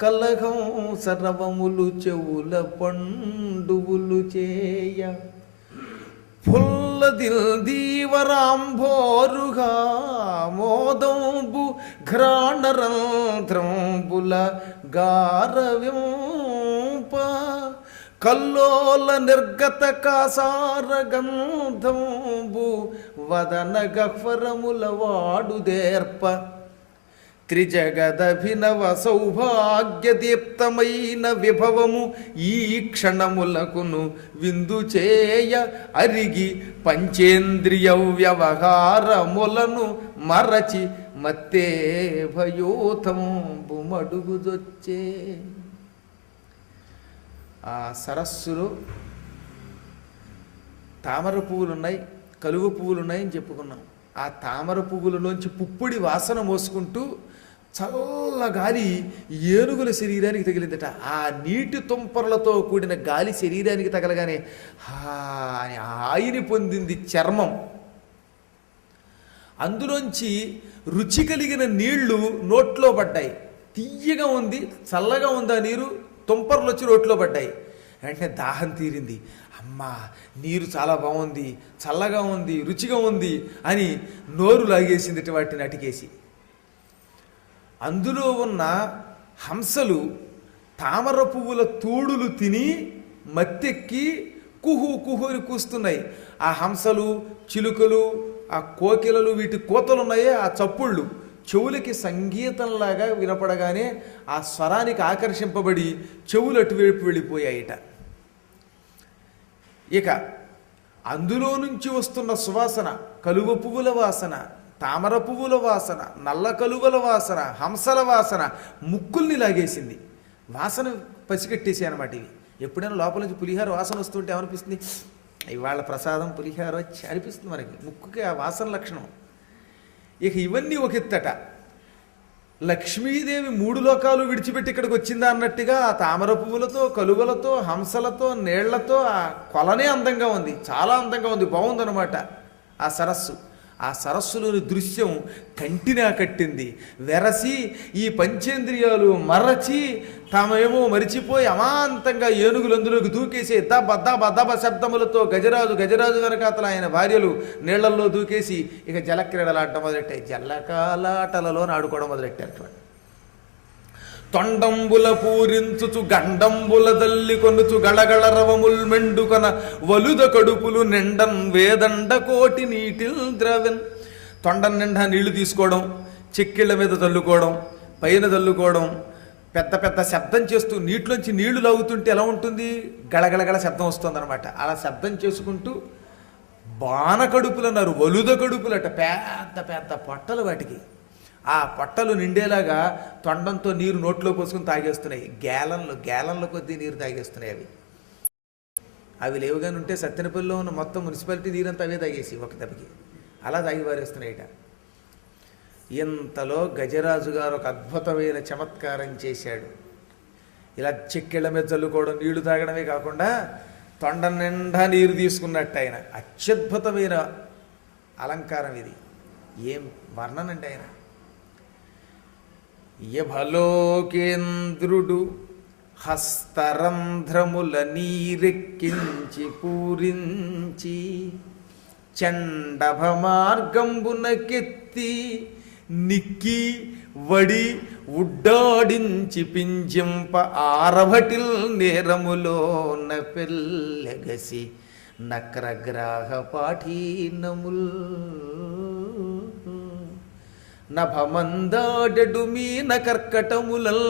కలహం సర్వములు చెవుల పండువులు చేయ పుల్లదిల్ దీవరాంభోరుగా మోదంబు ఘ్రాణరంధ్రంబుల గారవింప కల్లోల నిర్గత కాసార గంధంబు వదన గహ్వరముల వాడుదేర్ప త్రిజగదభినవ సౌభాగ్యదీప్తమైన విభవము ఈ క్షణములకును విందు చేయ అరిగి పంచేంద్రియ వ్యవహారములను మరచి మత్తే భయోతంబు మడుగుదొచ్చే. ఆ సరస్సులో తామర పువ్వులున్నాయి, కలువ పువ్వులున్నాయని చెప్పుకున్నాం. ఆ తామర పువ్వులలోంచి పుప్పొడి వాసన మోసుకుంటూ చల్ల గాలి ఏనుగుల శరీరానికి తగిలిందట. ఆ నీటి తుంపర్లతో కూడిన గాలి శరీరానికి తగలగానే హాయిని పొందింది చర్మం. అందులోంచి రుచి కలిగిన నీళ్లు నోట్లో పడ్డాయి. తియ్యగా ఉంది, చల్లగా ఉంది ఆ నీరు. తుంపర్లు వచ్చి నోట్లో పడ్డాయి. వెంటనే దాహం తీరింది. అమ్మా నీరు చాలా బాగుంది, చల్లగా ఉంది, రుచిగా ఉంది అని నోరు లాగేసింది వాటిని అటికేసి. అందులో ఉన్న హంసలు తామర పువ్వుల తూడులు తిని మత్తెక్కి కుహు కుహుని కూస్తున్నాయి. ఆ హంసలు, చిలుకలు, ఆ కోకిలలు, వీటి కోతలు ఉన్నాయే ఆ చప్పుళ్ళు చెవులకి సంగీతంలాగా వినపడగానే ఆ స్వరానికి ఆకర్షింపబడి చెవులు అటువైపు వెళ్ళిపోయాయిట. ఇక అందులో నుంచి వస్తున్న సువాసన కలువ పువ్వుల వాసన, తామర పువ్వుల వాసన, నల్ల కలువల వాసన, హంసల వాసన ముక్కుల్ని లాగేసింది. వాసన పసిగట్టేసాయి అనమాట ఇవి. ఎప్పుడైనా లోపల నుంచి పులిహార వాసన వస్తుంటే ఏమనిపిస్తుంది? ఇవాళ ప్రసాదం పులిహార వచ్చి అనిపిస్తుంది మనకి, ముక్కుకి ఆ వాసన లక్షణం. ఇక ఇవన్నీ ఒక ఎత్తట. లక్ష్మీదేవి 3 లోకాలు విడిచిపెట్టి ఇక్కడికి వచ్చిందా అన్నట్టుగా ఆ తామర పువ్వులతో, కలువలతో, హంసలతో, నీళ్లతో ఆ కొలనే అందంగా ఉంది, చాలా అందంగా ఉంది, బాగుందనమాట ఆ సరస్సు. ఆ సరస్సులోని దృశ్యం కంటినా కట్టింది. వెరసి ఈ పంచేంద్రియాలు మరచి తామేమో మరిచిపోయి అమాంతంగా ఏనుగులు అందులోకి దూకేసి దబ దబ దబ శబ్దములతో గజరాజు వెనకాతల ఆయన భార్యలు నీళ్లల్లో దూకేసి ఇక జలక్రీడలాడటం మొదలెట్టాయి. జలకాలాటలలో ఆడుకోవడం మొదలెట్టారు. తొండంబుల పూరించుచు గండంబుల దల్లి కొనుచు గళగళ రవముల్ మెండుకొన వలుద కడుపులు నిండన్ వేదండ కోటి నీటిల్ ద్రవెన్. తొండం నిండా నీళ్లు తీసుకోవడం, చెక్కిళ్ళ మీద చల్లుకోవడం, పైన చల్లుకోవడం, పెద్ద పెద్ద శబ్దం చేస్తూ నీటిలోంచి నీళ్లు లాగుతుంటే ఎలా ఉంటుంది? గళగళగళ శబ్దం వస్తుంది అనమాట. అలా శబ్దం చేసుకుంటూ బాణ కడుపులు అన్నారు, వలుద కడుపులట, పెద్ద పెద్ద పొట్టలు వాటికి. ఆ పొట్టలు నిండేలాగా తొండంతో నీరు నోట్లో పోసుకుని తాగేస్తున్నాయి. గేలన్ల కొద్దీ నీరు తాగేస్తున్నాయి అవి. అవి లేవుగానే ఉంటే సత్తెనపల్లిలో ఉన్న మొత్తం మున్సిపాలిటీ నీరంతా అవే తాగేసి ఒక దెబ్బకి అలా తాగి పారేస్తున్నాయిట. ఇంతలో గజరాజు గారు ఒక అద్భుతమైన చమత్కారం చేశాడు. ఇలా చెక్కిళ్ళ మీద చల్లుకోవడం, నీళ్లు తాగడమే కాకుండా తొండం నిండా నీరు తీసుకున్నట్టు ఆయన. అత్యద్భుతమైన అలంకారం ఇది. ఏం వర్ణనంటే ఆయన. యభలోకేంద్రుడు హస్తరంధ్రముల నీరెక్కించి పూరించి చండభ మార్గంబునకెత్తి నిక్కి వడి ఉడ్డాడించి పింజింప ఆరభటిల్ నేరములోన పెల్లెగసి నక్రగ్రాహ పాఠీనముల్ నభమందాడడు మీన కర్కటములల్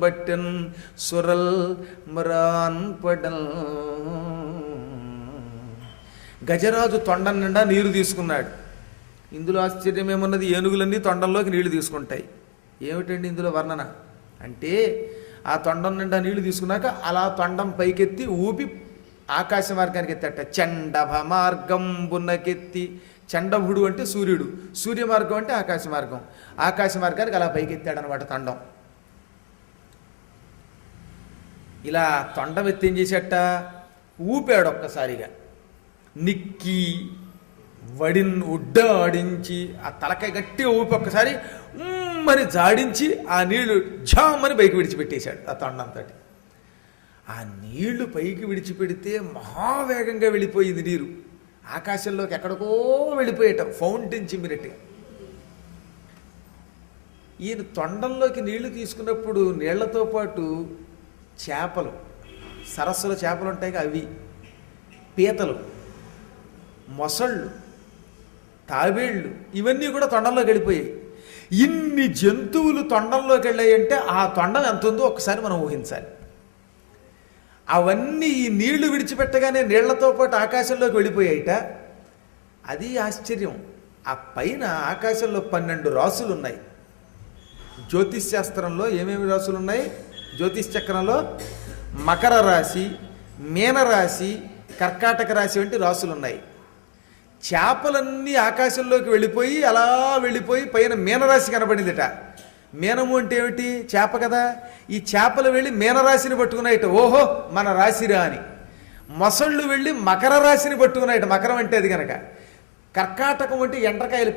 బట్టెన్ సురల్ మరాన్ పడల్. గజరాజు తొండం నిండా నీరు తీసుకున్నాడు. ఇందులో ఆశ్చర్యం ఏమున్నది? ఏనుగులన్నీ తొండంలోకి నీళ్లు తీసుకుంటాయి. ఏమిటండి ఇందులో వర్ణన అంటే, ఆ తొండం నిండా నీళ్లు తీసుకున్నాక అలా తొండం పైకెత్తి ఊపి ఆకాశ మార్గానికి ఎత్తట. చండభ మార్గంబునకెత్తి, చండభుడు అంటే సూర్యుడు, సూర్య మార్గం అంటే ఆకాశ మార్గం, ఆకాశ మార్గానికి అలా పైకెత్తాడనమాట తొండం. ఇలా తొండం ఎత్తి ఏం చేసేట? ఊపాడు ఒక్కసారిగా. నిక్కి వడిన్ ఉడ్డాడించి ఆ తలకాయ గట్టిగా ఊపి ఒక్కసారి మరి జాడించి ఆ నీళ్లు ఝామని పైకి విడిచిపెట్టేశాడు ఆ తొండంతో. ఆ నీళ్లు పైకి విడిచిపెడితే మహావేగంగా వెళ్ళిపోయింది నీరు. ఆకాశంలోకి ఎక్కడికో వెళ్ళిపోయేటం, ఫౌంటైన్ చిమ్మినట్టుగా. ఈయన తొండంలోకి నీళ్లు తీసుకున్నప్పుడు నీళ్లతో పాటు చేపలు, సరస్సులో చేపలు ఉంటాయి, అవి, పీతలు, మొసళ్ళు, తాబేళ్ళు, ఇవన్నీ కూడా తొండంలోకి వెళ్ళిపోయాయి. ఇన్ని జంతువులు తొండంలోకి వెళ్ళాయంటే ఆ తొండం ఎంత ఉందో ఒకసారి మనం ఊహించాలి. అవన్నీ ఈ నీళ్లు విడిచిపెట్టగానే నీళ్లతో పాటు ఆకాశంలోకి వెళ్ళిపోయాయిట. అది ఆశ్చర్యం. ఆ పైన ఆకాశంలో 12 రాసులు ఉన్నాయి. జ్యోతిష్ శాస్త్రంలో ఏమేమి రాసులు ఉన్నాయి? జ్యోతిష్ చక్రంలో మకర రాశి, మీనరాశి, కర్కాటక రాశి వంటి రాసులు ఉన్నాయి. చేపలన్నీ ఆకాశంలోకి వెళ్ళిపోయి అలా వెళ్ళిపోయి పైన మీనరాశి కనబడిందిట. మీనము అంటే ఏమిటి? చేప కదా. ఈ చేపలు వెళ్ళి మీనరాశిని పట్టుకున్నాయిట. ఓహో మన రాశిరా అని. మొసళ్ళు వెళ్ళి మకర రాశిని పట్టుకున్నాయిట. మకరం అంటే అది కనుక. కర్కాటకం అంటే ఎండ్రకాయలు,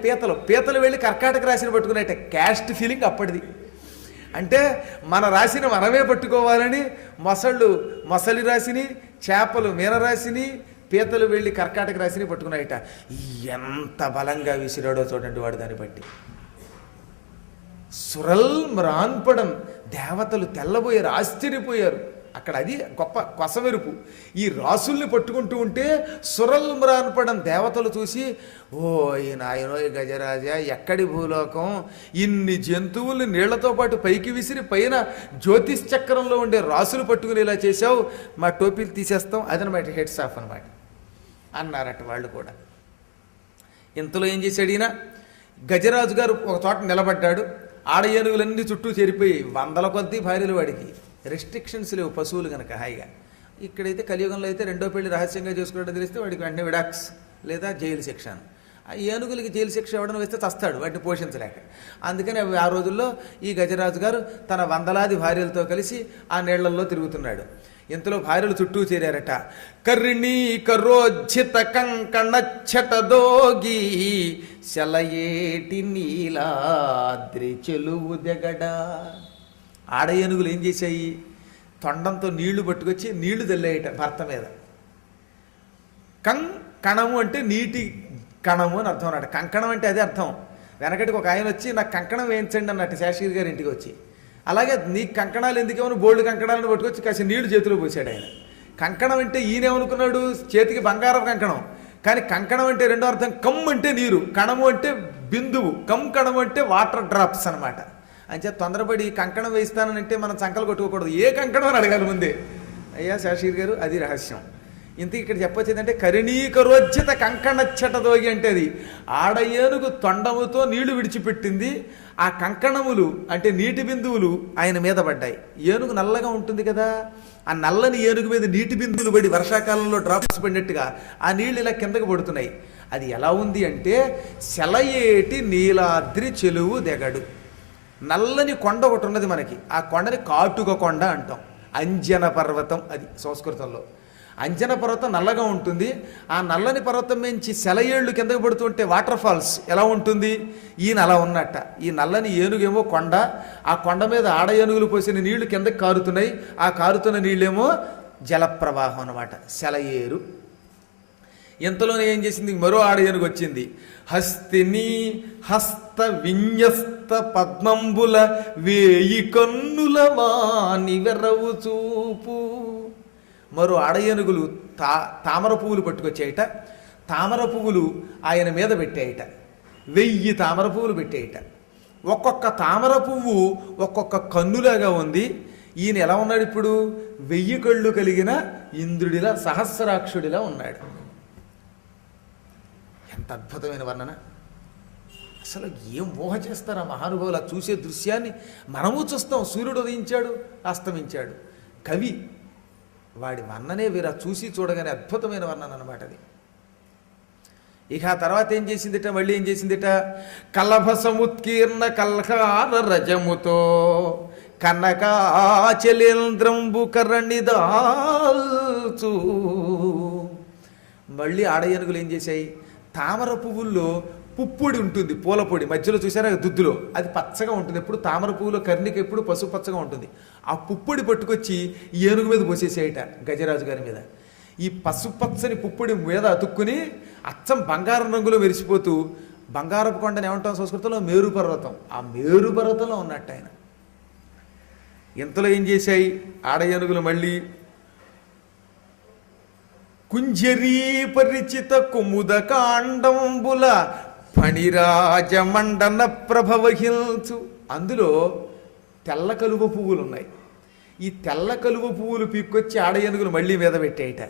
పీతలు వెళ్ళి కర్కాటక రాశిని పట్టుకున్నాయిట. Caste feeling అప్పటిది. అంటే మన రాశిని మనమే పట్టుకోవాలని మొసళ్ళు మొసలి రాశిని, చేపలు మీనరాశిని, పీతలు వెళ్ళి కర్కాటక రాశిని పట్టుకున్నాయిట. ఎంత బలంగా విసిరాడో చూడండి వాడు. దాన్ని బట్టి సురల్ మ్రాన్పడం, దేవతలు తెల్లబోయారు, ఆశ్చర్యపోయారు. అక్కడ అది గొప్ప కొసమెరుపు. ఈ రాసుల్ని పట్టుకుంటూ ఉంటే సురల్ మ్రాన్పడం, దేవతలు చూసి ఓ నాయనో గజరాజా, ఎక్కడి భూలోకం, ఇన్ని జంతువుల్ని నీళ్లతో పాటు పైకి విసిరి పైన జ్యోతిష్ చక్రంలో ఉండే రాసులు పట్టుకుని ఇలా చేశావు, మా టోపీలు తీసేస్తాం, అదనమాట హెడ్స్ ఆఫ్ అనమాట అన్నారట వాళ్ళు కూడా. ఇంతలో ఏం చేశాడు ఈయన? గజరాజు గారు ఒక చోట నిలబడ్డాడు. ఆడ ఏనుగులన్నీ చుట్టూ చేరిపోయి 100 కొద్ది భార్యలు వాడికి. రెస్ట్రిక్షన్స్ లేవు పశువులు కనుక హాయిగా. ఇక్కడైతే కలియుగంలో అయితే రెండో పెళ్లి రహస్యంగా చేసుకున్నట్టు తెలిస్తే వాడికి వెంటనే విడాక్స్ లేదా జైలు శిక్ష. ఆ ఏనుగులకి జైలు శిక్ష ఇవ్వడం వేస్తే చస్తాడు వాటిని పోషించలేక. అందుకని ఆ రోజుల్లో ఈ గజరాజు గారు తన వందలాది భార్యలతో కలిసి ఆ నీళ్లల్లో తిరుగుతున్నాడు. ఇంతలో భార్యలు చుట్టూ చేరారట. కర్ణీ కరోజ్జిత కంకణచ్చట దోగి శలయేటి నీలాద్రి చెలువు దెగడ. ఆడ ఏనుగులు ఏం చేశాయి? తొండంతో నీళ్లు పట్టుకొచ్చి నీళ్లు తెల్లాయట భర్త మీద. కణము అంటే నీటి కణము అని అర్థం అన్నట్టు. కంకణం అంటే అదే అర్థం. వెనకటికి ఒక ఆయన వచ్చి నాకు కంకణం వేయించండి అన్నట్టు శాస్త్రి గారి ఇంటికి వచ్చి. అలాగే నీ కంకణాలు ఎందుకేమో బోల్డ్ కంకణాలను పట్టుకొచ్చి కాసి నీళ్లు చేతిలో పోసాడు ఆయన. కంకణం అంటే ఈయనేమనుకున్నాడు చేతికి బంగారం కంకణం. కానీ కంకణం అంటే రెండో అర్థం. కమ్ అంటే నీరు, కణము అంటే బిందువు, కణము అంటే వాటర్ డ్రాప్స్ అనమాట. అంతే తొందరపడి కంకణం వేయిస్తానంటే మనం సంకలు కొట్టుకోకూడదు. ఏ కంకణం అని అడగాలి ముందే. అయ్యా శాస్త్రి గారు అది రహస్యం. ఇంత ఇక్కడ చెప్పొచ్చేదంటే కరుణీకరోజ్జిత కంకణచ్చట దోగి అంటే అది ఆడ ఏనుగు తొండముతో నీళ్లు విడిచిపెట్టింది. ఆ కంకణములు అంటే నీటి బిందువులు ఆయన మీద పడ్డాయి. ఏనుగు నల్లగా ఉంటుంది కదా, ఆ నల్లని ఏనుగు మీద నీటి బిందువులు పడి వర్షాకాలంలో డ్రాప్స్ పడినట్టుగా ఆ నీళ్లు ఇలా కిందకు పడుతున్నాయి. అది ఎలా ఉంది అంటే శలయేటి నీలాద్రి చెలువు దెగడు. నల్లని కొండ ఒకటి ఉన్నది మనకి. ఆ కొండని కాటుక కొండ అంటాం. అంజన పర్వతం అది సంస్కృతంలో. అంజన పర్వతం నల్లగా ఉంటుంది. ఆ నల్లని పర్వతం నుంచి సెలయేళ్లు కిందకు పడుతుంటే వాటర్ ఫాల్స్ ఎలా ఉంటుంది? ఈయన అలా ఉన్నట్ట. ఈ నల్లని ఏనుగేమో కొండ, ఆ కొండ మీద ఆడ ఏనుగులు పోసిన నీళ్లు కిందకి కారుతున్నాయి. ఆ కారుతున్న నీళ్ళేమో జలప్రవాహం అన్నమాట, సెలయేరు. ఇంతలోనే ఏం చేసింది? మరో ఆడ ఏనుగు వచ్చింది. హస్తిని హస్త విన్యస్త పద్మంబుల వేయి కన్నుల వాని వెర్రవు చూపు. మరో ఆడ ఏనుగులు తామర పువ్వులు పట్టుకొచ్చాయట. తామర పువ్వులు ఆయన మీద పెట్టాయట. 1000 తామర పువ్వులు పెట్టాయట. ఒక్కొక్క తామర పువ్వు ఒక్కొక్క కన్నులాగా ఉంది. ఈయన ఎలా ఉన్నాడు ఇప్పుడు? 1000 కళ్ళు కలిగిన ఇంద్రుడిలా, సహస్రాక్షుడిలా ఉన్నాడు. ఎంత అద్భుతమైన వర్ణన! అసలు ఏం ఊహ చేస్తారా మహానుభావులు? చూసే దృశ్యాన్ని మనము చూస్తాం. సూర్యుడు ఉదయించాడు, అస్తమించాడు. కవి వాడి వర్ణనే వీరా చూసి చూడగానే అద్భుతమైన వర్ణన అన్నమాట అది. ఇక ఆ తర్వాత ఏం చేసిందిట? మళ్ళీ ఏం చేసిందిట? కలభసముత్కీర్ణ కల్హార రజముతో కనకాచలేంద్రంబు కరణిదాల్చు. మళ్ళీ ఆడ ఏనుగులు ఏం చేశాయి? తామర పువ్వుల్లో పుప్పొడి ఉంటుంది, పూల పొడి మధ్యలో చూసారా దుద్దులో, అది పచ్చగా ఉంటుంది. ఎప్పుడు తామర పువ్వులో కర్ణిక ఎప్పుడు పసుపు పచ్చగా ఉంటుంది. ఆ పుప్పొడి పట్టుకొచ్చి ఈ ఏనుగు మీద పోసేసేయట, గజరాజు గారి మీద. ఈ పసుపచ్చని పుప్పొడి మీద అతుక్కుని అచ్చం బంగారం రంగులో మెరిసిపోతూ, బంగారపు కొండని ఏమంటాం సంస్కృతంలో? మేరు పర్వతం. ఆ మేరు పర్వతంలో ఉన్నట్టు ఆయన. ఇంతలో ఏం చేశాయి ఆడ ఏనుగులు? మళ్ళీ కుంజరీ పరిచిత కుముద కాండంబుల ఫణిరాజమండన ప్రభవహిల్చు. అందులో తెల్ల కలువ పువ్వులు ఉన్నాయి. ఈ తెల్ల కలువ పువ్వులు పీక్కొచ్చి ఆడ ఏనుగులు మళ్ళీ మీద పెట్టేయట.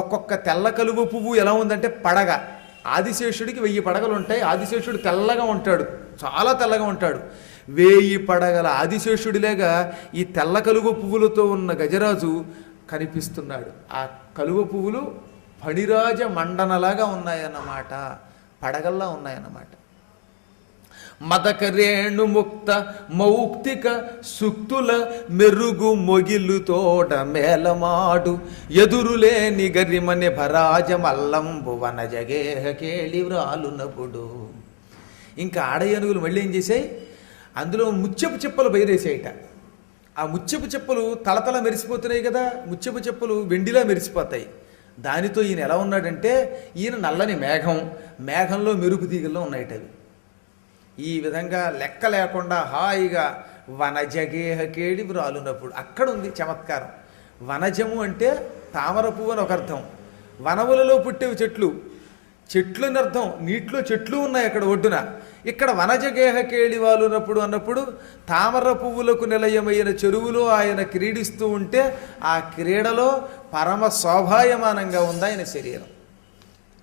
ఒక్కొక్క తెల్ల కలువ పువ్వు ఎలా ఉందంటే పడగ. ఆదిశేషుడికి 1000 పడగలు ఉంటాయి. ఆదిశేషుడు తెల్లగా ఉంటాడు, చాలా తెల్లగా ఉంటాడు. 1000 పడగల ఆదిశేషుడిలాగా ఈ తెల్ల కలువ పువ్వులతో ఉన్న గజరాజు కనిపిస్తున్నాడు. ఆ కలువ పువ్వులు ఫణిరాజ మండనలాగా ఉన్నాయన్నమాట, పడగల్లా ఉన్నాయన్నమాట. మదకరేణు ముక్త మౌక్తిక సుక్తుల మెరుగు మొగిలు తోట మేలమాడు ఎదురులేని గరిమని భరాజ మల్లంబు వన జగేహ కేళి వ్రాలునప్పుడు. ఇంకా ఆడ ఏనుగులు మళ్ళీ ఏం చేశాయి? అందులో ముత్యపు చెప్పలు బయరేసాయిట. ఆ ముత్యపు చెప్పులు తలతల మెరిసిపోతున్నాయి కదా, ముత్యపు చెప్పులు వెండిలా మెరిసిపోతాయి. దానితో ఈయన ఎలా ఉన్నాడంటే, ఈయన నల్లని మేఘం, మేఘంలో మెరుపు తీగల్లో ఉన్నాయట అవి. ఈ విధంగా లెక్క లేకుండా హాయిగా వనజగేహ కేడి వ్రాలునప్పుడు. అక్కడ ఉంది చమత్కారం. వనజము అంటే తామర పువ్వు అని ఒక అర్థం. వనములలో పుట్టేవి చెట్లు, చెట్లు అని అర్థం. నీటిలో చెట్లు ఉన్నాయి అక్కడ ఒడ్డున. ఇక్కడ వనజగేహ కేళి వాలునప్పుడు అన్నప్పుడు తామర పువ్వులకు నిలయమైన చెరువులో ఆయన క్రీడిస్తూ ఉంటే ఆ క్రీడలో పరమ శోభాయమానంగా ఉంది ఆయన శరీరం.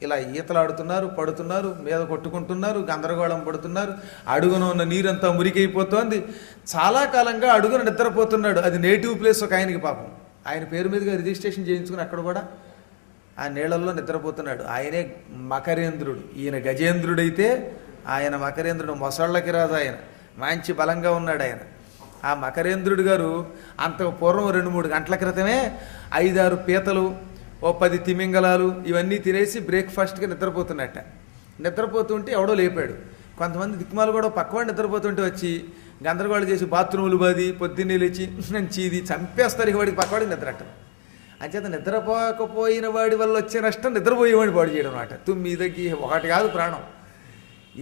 ఇలా ఈతలాడుతున్నారు, పడుతున్నారు, మీద కొట్టుకుంటున్నారు, గందరగోళం పడుతున్నారు. అడుగున ఉన్న నీరంతా మురికైపోతోంది. చాలా కాలంగా అడుగున నిద్రపోతున్నాడు. అది నేటివ్ ప్లేస్ ఒక ఆయనకి పాపం. ఆయన పేరు మీదుగా రిజిస్ట్రేషన్ చేయించుకుని అక్కడ కూడా ఆ నీళ్ళల్లో నిద్రపోతున్నాడు. ఆయనే మకరేంద్రుడు. ఈయన గజేంద్రుడైతే ఆయన మకరేంద్రుడు. మొసళ్ళకి రాదు ఆయన, మంచి బలంగా ఉన్నాడు ఆయన. ఆ మకరేంద్రుడు గారు అంత పూర్వం 2-3 గంటల క్రితమే 5-6 పీతలు, ఓ 10 తిమింగలాలు ఇవన్నీ తినేసి బ్రేక్ఫాస్ట్కి నిద్రపోతున్నట్ట. నిద్రపోతుంటే ఎవడో లేపాడు. కొంతమంది దిక్కుమాలు కూడా పక్కవాడు నిద్రపోతుంటే వచ్చి గందరగోళం చేసి బాత్రూములు బాది పొద్దున్నే లేచి చీది చంపేస్తారు. ఇక వాడికి పక్కవాడికి నిద్రట్టం. అంచేత నిద్రపోకపోయిన వాడి వల్ల వచ్చే నష్టం నిద్రపోయేవాడిని పాడు చేయడం అన్నమాట. తుమ్మిదకి ఒకటి కాదు ప్రాణం.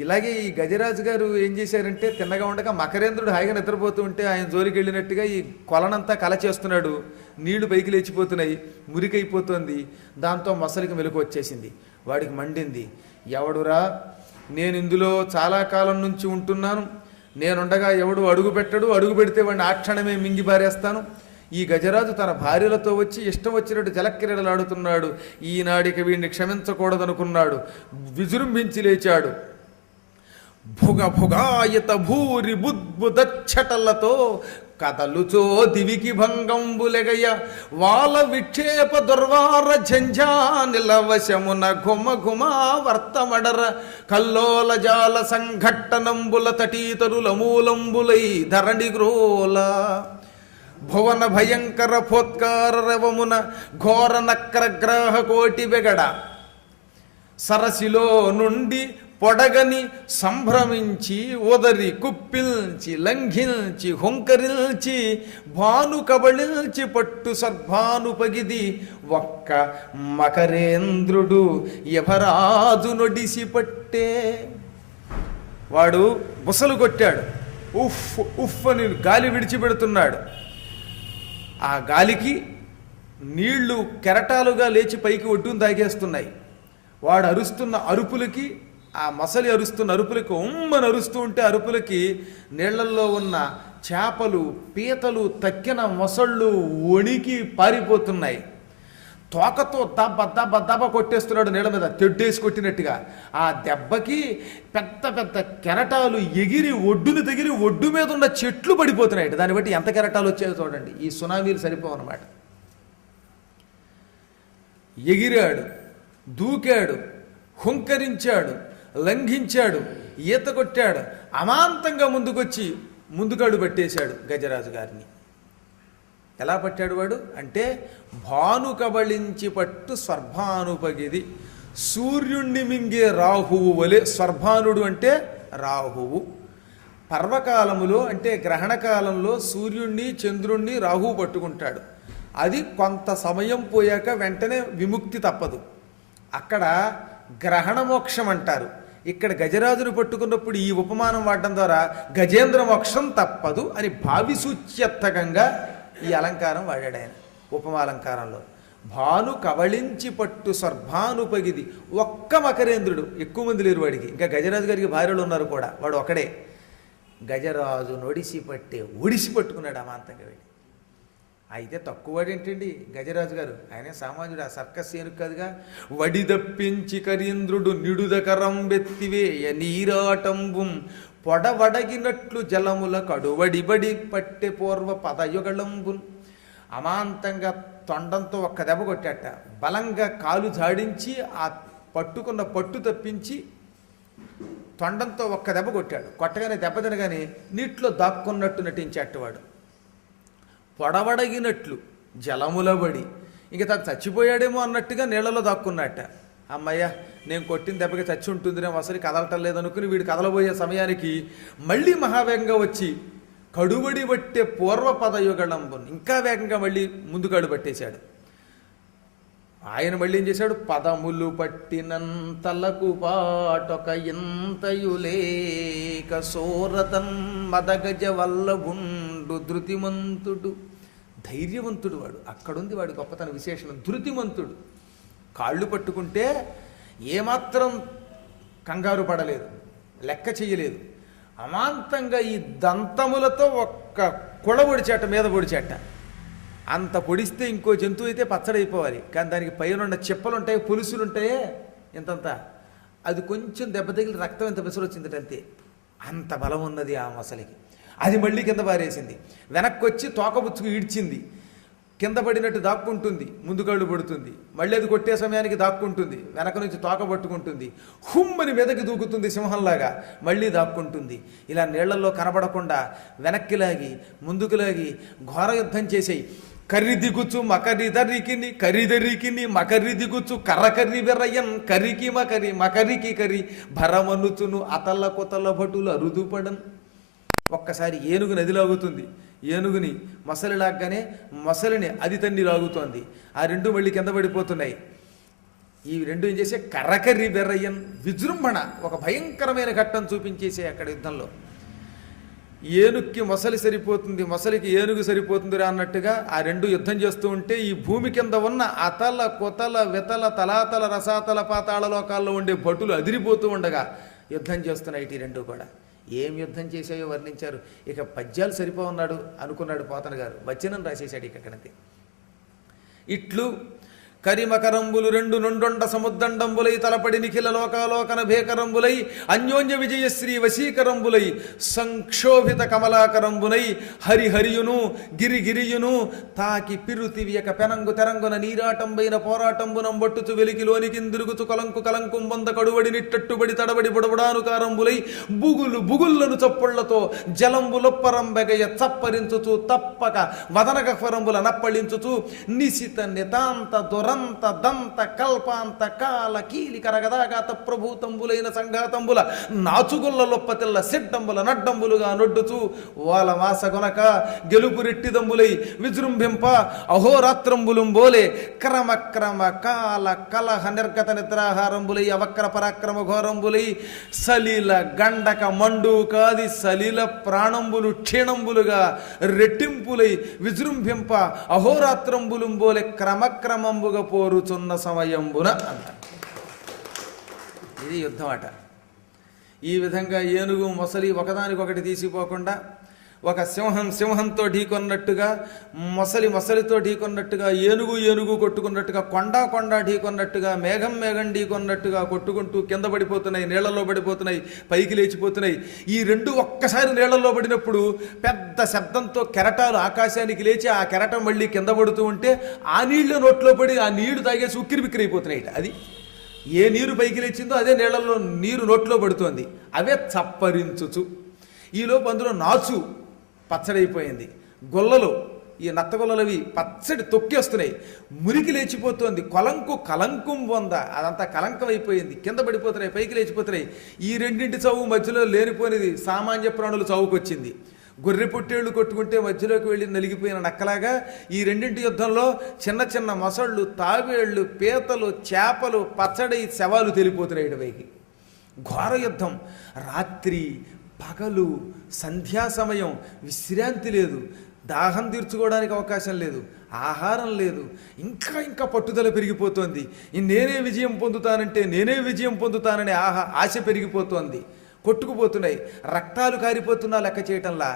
ఇలాగే ఈ గజరాజు గారు ఏం చేశారంటే తిన్నగా ఉండగా మకరేంద్రుడు హాయిగా నిద్రపోతూ ఉంటే ఆయన జోలికి వెళ్ళినట్టుగా ఈ కొలనంతా కల చేస్తున్నాడు. నీళ్లు పైకి లేచిపోతున్నాయి, మురికైపోతుంది. దాంతో మొసలికి మెలకు వచ్చేసింది. వాడికి మండింది. ఎవడురా, నేను ఇందులో చాలా కాలం నుంచి ఉంటున్నాను, నేనుండగా ఎవడు అడుగు పెట్టడు, అడుగు పెడితే వాడిని ఆ క్షణమే మింగి పారేస్తాను. ఈ గజరాజు తన భార్యలతో వచ్చి ఇష్టం వచ్చినట్టు జలక్రీడలాడుతున్నాడు. ఈనాడిక వీడిని క్షమించకూడదనుకున్నాడు. విజృంభించి లేచాడు. భుగ భుగాయత భూరి బుద్బుదచ్చటలతో కదలుచో దివికి భంగంబులెగయ వాల విక్షేప దుర్వార ఝంఝా నిలవశమున ఘుమ ఘుమా వర్తమడర కల్లోల జాల సంఘట్టనంబుల తటీతరుల మూలంబులై ధరణి గ్రోల భువన భయంకర ఫోత్కార రవమున ఘోర నక్రగ్రాహ కోటి వెగడ సరసిలో నుండి పొడగని సంభ్రమించి ఓదరి కుప్పిల్చి లంఘించి హుంకరిల్చి భాను కబళిల్చి పట్టు సద్భాను పగిది ఒక్క మకరేంద్రుడు యభరాజు నొడిసి పట్టే. వాడు బుసలు కొట్టాడు. ఉఫ్ ఉఫ్ అని గాలి విడిచిపెడుతున్నాడు. ఆ గాలికి నీళ్లు కెరటాలుగా లేచి పైకి ఒడ్డును తాగేస్తున్నాయి. వాడు అరుస్తున్న అరుపులకి, ఆ మొసలి అరుస్తున్న అరుపులకి, ఉమ్మని అరుస్తూ ఉంటే అరుపులకి నీళ్లల్లో ఉన్న చేపలు, పీతలు, తక్కిన మొసళ్ళు వణికి పారిపోతున్నాయి. తోకతో దబ్బ దబ్బ దబ్బ కొట్టేస్తున్నాడు నీళ్ళ మీద, తెడ్డేసి కొట్టినట్టుగా. ఆ దెబ్బకి పెద్ద పెద్ద కెరటాలు ఎగిరి ఒడ్డును తగిలి ఒడ్డు మీద ఉన్న చెట్లు పడిపోతున్నాయి. దాన్ని బట్టి ఎంత కెరటాలు వచ్చాయో చూడండి. ఈ సునామీలు సరిపోవన్నమాట. ఎగిరాడు, దూకాడు, హుంకరించాడు, లంఘించాడు, ఈత కొట్టాడు. అమాంతంగా ముందుకొచ్చి ముందుకాడు పట్టేశాడు గజరాజు గారిని. ఎలా పట్టాడు వాడు అంటే భాను కబళించి పట్టు స్వర్భానుపగిది. సూర్యుణ్ణి మింగే రాహువు వలె. స్వర్భానుడు అంటే రాహువు. పర్వకాలములో అంటే గ్రహణకాలంలో సూర్యుణ్ణి, చంద్రుణ్ణి రాహువు పట్టుకుంటాడు. అది కొంత సమయం పోయాక వెంటనే విముక్తి తప్పదు. అక్కడ గ్రహణ మోక్షం అంటారు. ఇక్కడ గజరాజును పట్టుకున్నప్పుడు ఈ ఉపమానం వాడడం ద్వారా గజేంద్ర మోక్షం తప్పదు అని భావిసూచ్యర్థకంగా ఈ అలంకారం వాడాడు ఆయన ఉపమాలంకారంలో. భాను కవళించి పట్టు స్వర్భానుపగిది. ఒక్క మకరేంద్రుడు, ఎక్కువ మంది లేరు వాడికి. ఇంకా గజరాజు గారికి భార్యలు ఉన్నారు కూడా, వాడు ఒకడే. గజరాజు నొడిసి పట్టే, ఒడిసి పట్టుకున్నాడు అమాంతంగా వెళ్ళి. అయితే తక్కువడేంటండి గజరాజు గారు, ఆయనే సామాన్యుడు, ఆ సర్కస్ ఏనుగు కాదుగా. వడిదప్పించి కరీంద్రుడు నిడుదకరం వెత్తివేయ నీరాటంబుం పొడవడగినట్లు జలముల కడువడిబడి పట్టె పూర్వ పదయుగళంబున్. అమాంతంగా తొండంతో ఒక్క దెబ్బ కొట్టాట. బలంగా కాలు జాడించి ఆ పట్టుకున్న పట్టు తప్పించి తొండంతో ఒక్క దెబ్బ కొట్టాడు. కొట్టగానే దెబ్బ తినగానే నీటిలో దాక్కున్నట్టు నటించేటవాడు. పొడవడగినట్లు జలములబడి ఇంక తను చచ్చిపోయాడేమో అన్నట్టుగా నీళ్లలో దాక్కున్నట్ట. అమ్మయ్య, నేను కొట్టిన దెబ్బకి చచ్చి ఉంటుందినేమో, అసలు కదలటం లేదనుకుని వీడు కదలబోయే సమయానికి మళ్ళీ మహావేగంగా వచ్చి కడుబడి పట్టే పూర్వపదయుగళంబున్ ఇంకా వేగంగా మళ్ళీ ముందుకాడు పట్టేశాడు. ఆయన మళ్ళీ ఏం చేశాడు? పదములు పట్టినంతలకు పాటొక ఇంతయులేక సోరతన్ మదగజ వల్ల ఉండు ధృతిమంతుడు. ధైర్యవంతుడు వాడు. అక్కడుంది వాడి గొప్పతన విశేషణం. ధృతిమంతుడు. కాళ్ళు పట్టుకుంటే ఏమాత్రం కంగారు పడలేదు, లెక్క చెయ్యలేదు. అమాంతంగా ఈ దంతములతో ఒక్క కుళ పొడిచేట, మీద పొడిచేట. అంత పొడిస్తే ఇంకో జంతువు అయితే పచ్చడైపోవాలి. కానీ దానికి పైన చిప్పలు ఉంటాయి, పులుసులు ఉంటాయే, ఇంతంత. అది కొంచెం దెబ్బ తగిలి రక్తం ఎంత పిసరు వచ్చింది అంతే. అంత బలం ఉన్నది ఆ మొసలికి. అది మళ్ళీ కింద పారేసింది. వెనక్కి వచ్చి తోకబుచ్చుకు ఈడ్చింది. కింద పడినట్టు దాక్కుంటుంది, ముందు కళ్ళు పడుతుంది. మళ్ళీ అది కొట్టే సమయానికి దాక్కుంటుంది, వెనక నుంచి తోక పట్టుకుంటుంది, హుమ్మని మీదకి దూకుతుంది సింహంలాగా, మళ్ళీ దాక్కుంటుంది. ఇలా నీళ్లలో కనబడకుండా వెనక్కి లాగి ముందుకు లాగి ఘోర యుద్ధం చేసేయి. కర్రి దిగుచ్చు మకరి దర్రికిని కరి దర్రికిని మకరి దిగుచ్చు కర్రకర్రి బెర్రయ్యన్ కరికి మకరి మకరికి కరి భరమనుచును అతల్ల కొతల భటులు అరుదుపడన్. ఒక్కసారి ఏనుగు నది లాగుతుంది, ఏనుగుని మొసలి లాగ్గానే మొసలిని అది తన్ని లాగుతోంది. ఆ రెండు మళ్ళీ కింద పడిపోతున్నాయి. ఈ రెండు ఏం చేసే కర్రకర్రి బెర్రయ్యన్ విజృంభణ, ఒక భయంకరమైన ఘట్టం చూపించేసే అక్కడ యుద్ధంలో. ఏనుగుకి మొసలి సరిపోతుంది, మొసలికి ఏనుగు సరిపోతుందిరా అన్నట్టుగా ఆ రెండు యుద్ధం చేస్తూ ఉంటే ఈ భూమి కింద ఉన్న అతల కొతల వితల తలాతల రసాతల పాతాళ లోకాల్లో ఉండే భటులు అదిరిపోతూ ఉండగా యుద్ధం చేస్తున్నాయి ఈ రెండు కూడా. ఏం యుద్ధం చేసాయో వర్ణించారు. ఇక పద్యాలు సరిపోన్నాడు అనుకున్నాడు పోతన గారు, వచనం రాసేశాడు ఇక్కడంతే. ఇట్లు కరిమకరంబులు రెండు నుండొండ సముద్దండంబులై తలపడి నిఖిల లోకాలోకన భేకరంబులై అన్యోన్య విజయశ్రీ వశీకరంబులై సంక్షోభిత కమలాకరంబునై హరిహరియును గిరిగిరియును తాకి పిరుతివియక పెనంగు తెరంగున నీరాటంబైన పోరాటంబునంబొట్టుచు వెలికిలోనికిందిరుగుచు కలంకు కలంకుం బొంద కడువడి నిట్టట్టుబడి తడబడి బుడబుడానుకారంబులై బుగులు బుగుళ్లను చప్పుళ్లతో జలంబులొప్పరంబెగయ చప్పరించుచు తప్పక వదనగఫరంబుల నప్పళించుచు నిశిత నితాంత దొర దంత దంత కల్పాంత కాల కీలి కరగదాగాత ప్రభూతంబులైన సంఘాతంబుల నాచుగుల్ల లొప్పతిల్ల సిడ్డంబుల నడ్డంబులుగా నొడ్డుచు వాళ్ళ మాసగొనక గెలుపు రెట్టిదంబులై విజృంభింప అహోరాత్రంబులుంబోలే క్రమక్రమ కాల కలహ నిర్గత నిద్రాహారంబులై అవక్ర పరాక్రమ ఘోరంబులై సలీల గండక మండు కాది సలీల ప్రాణంబులు క్షీణంబులుగా రెట్టింపులై విజృంభింప అహోరాత్రంబులుంబోలే క్రమక్రమంబుగా పోరుచున్న సమయంబున అన్నారు. ఇది యుద్ధం అట. ఈ విధంగా ఏనుగు మొసలి ఒకదానికొకటి తీసిపోకుండా, ఒక సింహం సింహంతో ఢీకొన్నట్టుగా, మొసలి మొసలితో ఢీకొన్నట్టుగా, ఏనుగు ఏనుగు కొట్టుకున్నట్టుగా, కొండ కొండ ఢీకొన్నట్టుగా, మేఘం మేఘం ఢీకొన్నట్టుగా కొట్టుకుంటూ కింద పడిపోతున్నాయి, నీళ్లలో పడిపోతున్నాయి, పైకి లేచిపోతున్నాయి. ఈ రెండు ఒక్కసారి నీళ్లలో పడినప్పుడు పెద్ద శబ్దంతో కెరటాలు ఆకాశానికి లేచి ఆ కెరటం మళ్ళీ కింద పడుతూ ఉంటే ఆ నీళ్లు నోట్లో పడి ఆ నీళ్లు తాగేసి ఉక్కిరి బిక్కిరి అయిపోతున్నాయి. అది ఏ నీరు పైకి లేచిందో అదే నీళ్లలో నీరు నోట్లో పడుతోంది. అవే చప్పరించుచు. ఈలోపు అందులో నాచు పచ్చడైపోయింది, గొల్లలు ఈ నత్తగొల్లలవి పచ్చడి తొక్కేస్తున్నాయి, మురికి లేచిపోతుంది, కొలంకు కలంకుం బొంద అదంతా కలంకం అయిపోయింది, కింద పడిపోతున్నాయి, పైకి లేచిపోతున్నాయి. ఈ రెండింటి చౌవు మధ్యలో లేనిపోయినది సామాన్య ప్రాణులు చౌవుకొచ్చింది. గొర్రె పొట్టేళ్లు కొట్టుకుంటే మధ్యలోకి వెళ్ళి నలిగిపోయిన నక్కలాగా ఈ రెండింటి యుద్ధంలో చిన్న చిన్న మొసళ్ళు, తాబేళ్లు, పీతలు, చేపలు పచ్చడి శవాలు తెలిపోతున్నాయి ఇటువైకి. ఘోర యుద్ధం. రాత్రి పగలు సంధ్యా సమయం, విశ్రాంతి లేదు, దాహం తీర్చుకోవడానికి అవకాశం లేదు, ఆహారం లేదు. ఇంకా ఇంకా పట్టుదల పెరిగిపోతోంది. నేనే విజయం పొందుతానంటే నేనే విజయం పొందుతాననే ఆశ పెరిగిపోతోంది. కొట్టుకుపోతున్నాయి, రక్తాలు కారిపోతున్నా లెక్క చేయటంలా,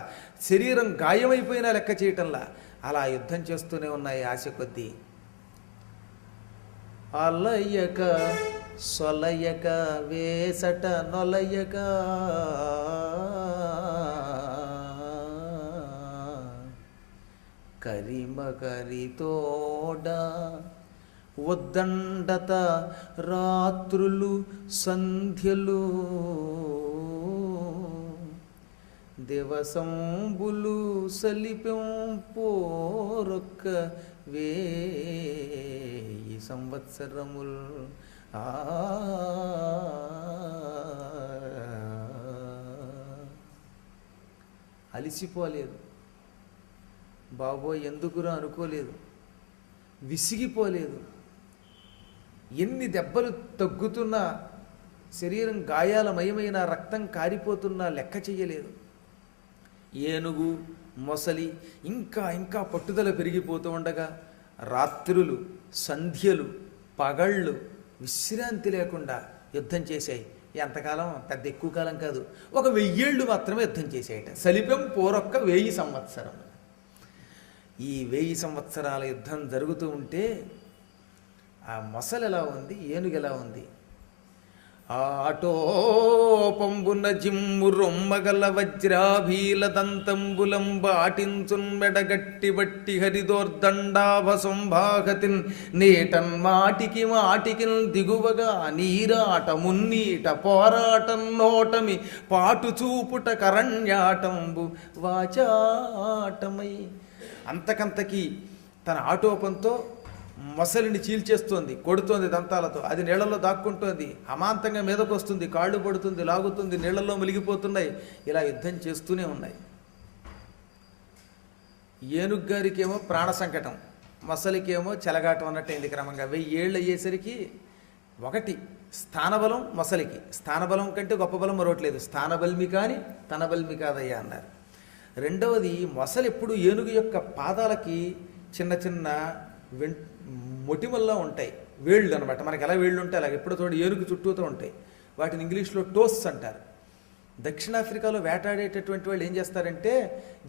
శరీరం గాయమైపోయినా లెక్క చేయటంలా అలా యుద్ధం చేస్తూనే ఉన్నాయి ఆశ కొద్దీ. అలయక సొలయక వేసట నొలయక కరిమకరితోడ ఉద్దండత రాత్రులు సంధ్యలు దివసంబులు సలిపెం పోరొక్క వేయి సంవత్సరముల్. అలిసిపోలేదు బాబోయ్, ఎందుకురా అనుకోలేదు, విసిగిపోలేదు. ఎన్ని దెబ్బలు తగ్గుతున్నా, శరీరం గాయాలమయమైన రక్తం కారిపోతున్నా లెక్క చెయ్యలేదు. ఏనుగు మొసలి ఇంకా ఇంకా పట్టుదల పెరిగిపోతూ ఉండగా రాత్రులు సంధ్యలు పగళ్ళు విశ్రాంతి లేకుండా యుద్ధం చేశాయి. ఎంతకాలం? పెద్ద ఎక్కువ కాలం కాదు, ఒక 1000 ఏళ్ళు మాత్రమే యుద్ధం చేశాయట. సలిపెం పోరొక్క 1000 సంవత్సరం. ఈ 1000 సంవత్సరాల యుద్ధం జరుగుతూ ఉంటే ఆ మొసలు ఎలా ఉంది, ఏనుగు ఎలా ఉంది, ఆటోపంబున జిమ్ము రొమ్మగల వజ్రాభీల దంతంబులం బాటించున్ మెడగట్టి బట్టి హరిదోర్దండాభసంభాగతిన్ నేటన్ మాటికి మాటికిన్ దిగువగా నీరాట మున్నీట పోరాటం నోటమి పాటు చూపుట కరణ్యాటంబు వాచాటమై. అంతకంతకి తన ఆటోపంతో మొసలిని చీల్చేస్తోంది, కొడుతోంది దంతాలతో. అది నీళ్లలో దాక్కుంటోంది, అమాంతంగా మీదకు వస్తుంది, కాళ్ళు పడుతుంది, లాగుతుంది, నీళ్లలో మునిగిపోతున్నాయి. ఇలా యుద్ధం చేస్తూనే ఉన్నాయి. ఏనుగ్గారికేమో ప్రాణ సంకటం, మొసలికేమో చెలగాటం అన్నట్టయింది. క్రమంగా 1000 ఏళ్ళు అయ్యేసరికి ఒకటి స్థానబలం మొసలికి, స్థానబలం కంటే గొప్ప బలం మరొకట్లేదు. స్థానబల్మి కాని తన బల్మి కాదయ్యా అన్నారు. రెండవది, మొసలి ఎప్పుడు ఏనుగు యొక్క పాదాలకి చిన్న చిన్న మొటిమల్లా ఉంటాయి, వేళ్ళు అనమాట. మనకి ఎలా వేళ్ళు ఉంటాయి అలాగే ఎప్పుడు తోడు ఏనుగు చుట్టూతో ఉంటాయి. వాటిని ఇంగ్లీష్లో టోస్ అంటారు. దక్షిణాఫ్రికాలో వేటాడేటటువంటి వాళ్ళు ఏం చేస్తారంటే,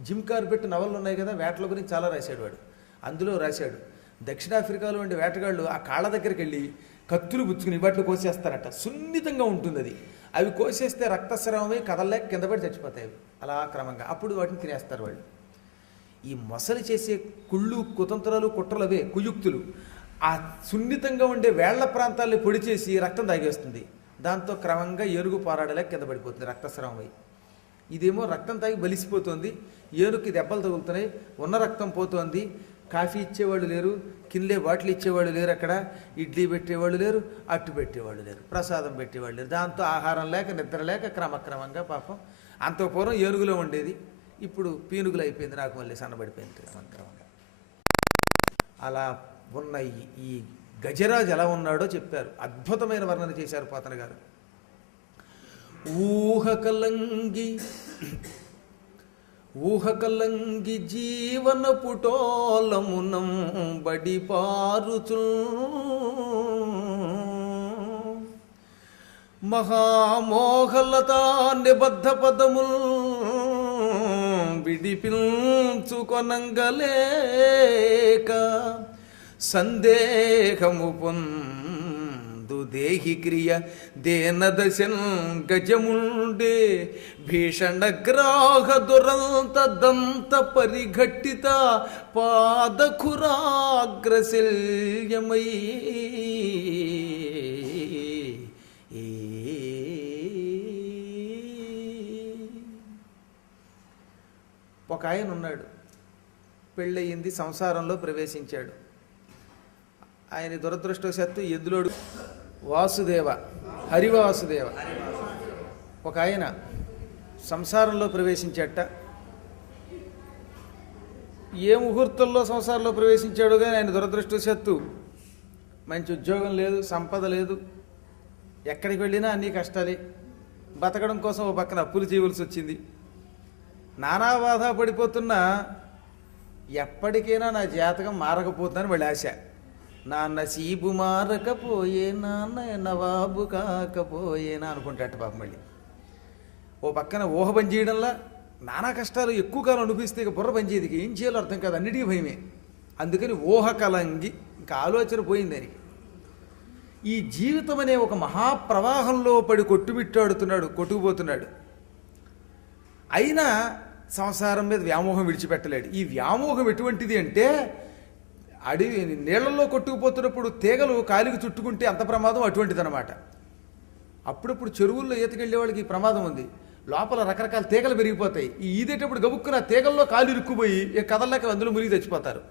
జిమ్ కార్బెట్ నవళ్ళు ఉన్నాయి కదా, వేటల గురించి చాలా రాశాడు వాడు. అందులో రాశాడు, దక్షిణాఫ్రికాలో ఉండే వేటగాళ్ళు ఆ కాళ్ళ దగ్గరికి వెళ్ళి కత్తులు పుచ్చుకుని వాటిని కోసేస్తారట. సున్నితంగా ఉంటుంది అది. అవి కోసేస్తే రక్తస్రావమై కదలలేక కింద పడి చచ్చిపోతాయి అలా క్రమంగా. అప్పుడు వాటిని తినేస్తారు వాళ్ళు. ఈ మొసలి చేసే కుళ్ళు కుతంత్రాలు కుట్రలు అవే కుయుక్తులు. ఆ సున్నితంగా ఉండే వేళ్ల ప్రాంతాల్ని పొడి చేసి రక్తం తాగేస్తుంది. దాంతో క్రమంగా ఏనుగు పోరాడలేక కింద పడిపోతుంది రక్తస్రావం అయి. ఇదేమో రక్తం తాగి బలిసిపోతుంది, ఏనుగుకి దెబ్బలు తగులుతున్నాయి, ఉన్న రక్తం పోతోంది. కాఫీ ఇచ్చేవాళ్ళు లేరు, కిన్లే బాటిల్ ఇచ్చేవాళ్ళు లేరు, అక్కడ ఇడ్లీ పెట్టేవాళ్ళు లేరు, అట్టు పెట్టేవాళ్ళు లేరు, ప్రసాదం పెట్టేవాళ్ళు లేరు. దాంతో ఆహారం లేక నిద్ర లేక క్రమక్రమంగా పాపం. అంత పూర్వం ఏనుగులో ఉండేది, ఇప్పుడు పీనుగులు అయిపోయింది, నాకు మళ్ళీ సన్నబడిపోయింది క్రమంగా. అలా ఉన్న ఈ గజరాజు ఎలా ఉన్నాడో చెప్పారు, అద్భుతమైన వర్ణన చేశారు పోతన గారు. ఊహకలంగి జీవన పుటోలమునం బడిపారుచు మహామోహలతా నిబద్ధ పదముల్ విడిపించుకొనంగలేక సందేహము పొందు దేహి క్రియ దేనదశన్ గజముండే భీషణగ్రాహ దురంత దంత పరిఘట్టిత పాదఖురాగ్రశల్యమై ఒక ఆయన ఉన్నాడు, పెళ్ళయింది, సంసారంలో ప్రవేశించాడు. ఆయన దురదృష్టవశాత్తు ఎద్దులోడు వాసుదేవ, హరివాసుదేవ. ఒక ఆయన సంసారంలో ప్రవేశించాట. ఏ ముహూర్తంలో సంసారంలో ప్రవేశించాడు కానీ ఆయన దురదృష్టవశాత్తు మంచి ఉద్యోగం లేదు, సంపద లేదు, ఎక్కడికి వెళ్ళినా అన్నీ కష్టాలే. బతకడం కోసం ఓ పక్కన అప్పులు చేయవలసి వచ్చింది. నానా బాధ పడిపోతున్నా ఎప్పటికైనా నా జాతకం మారకపోతుందని వాళ్ళ ఆశ. నా నసీబు మారకపోయే, నాన్న నవాబు కాకపోయేనా అనుకుంటాట పాపం. మళ్ళీ ఓ పక్కన ఊహ పని చేయడంలా నానా కష్టాలు ఎక్కువ కాలం అనిపిస్తే ఇక బుర్ర పని చేయదు, ఏం చేయాలో అర్థం కాదు, అన్నిటికీ భయమే. అందుకని ఊహ కలంగి, ఇంకా ఆలోచన పోయింది దానికి. ఈ జీవితం అనే ఒక మహాప్రవాహంలో పడి కొట్టుకుపోతున్నాడు. అయినా సంసారం మీద వ్యామోహం విడిచిపెట్టలేడు. ఈ వ్యామోహం ఎటువంటిది అంటే, అడవి నీళ్లలో కొట్టుకుపోతున్నప్పుడు తీగలు కాలికి చుట్టుకుంటే అంత ప్రమాదం అటువంటిది అనమాట. అప్పుడప్పుడు చెరువుల్లో ఈతకెళ్ళే వాళ్ళకి ఈ ప్రమాదం ఉంది. లోపల రకరకాల తీగలు పెరిగిపోతాయి. ఈ ఈదేటప్పుడు గబుక్కున తీగల్లో కాలు ఇరుక్కుపోయి కదలలేక అందులో మునిగి తెచ్చిపోతారు.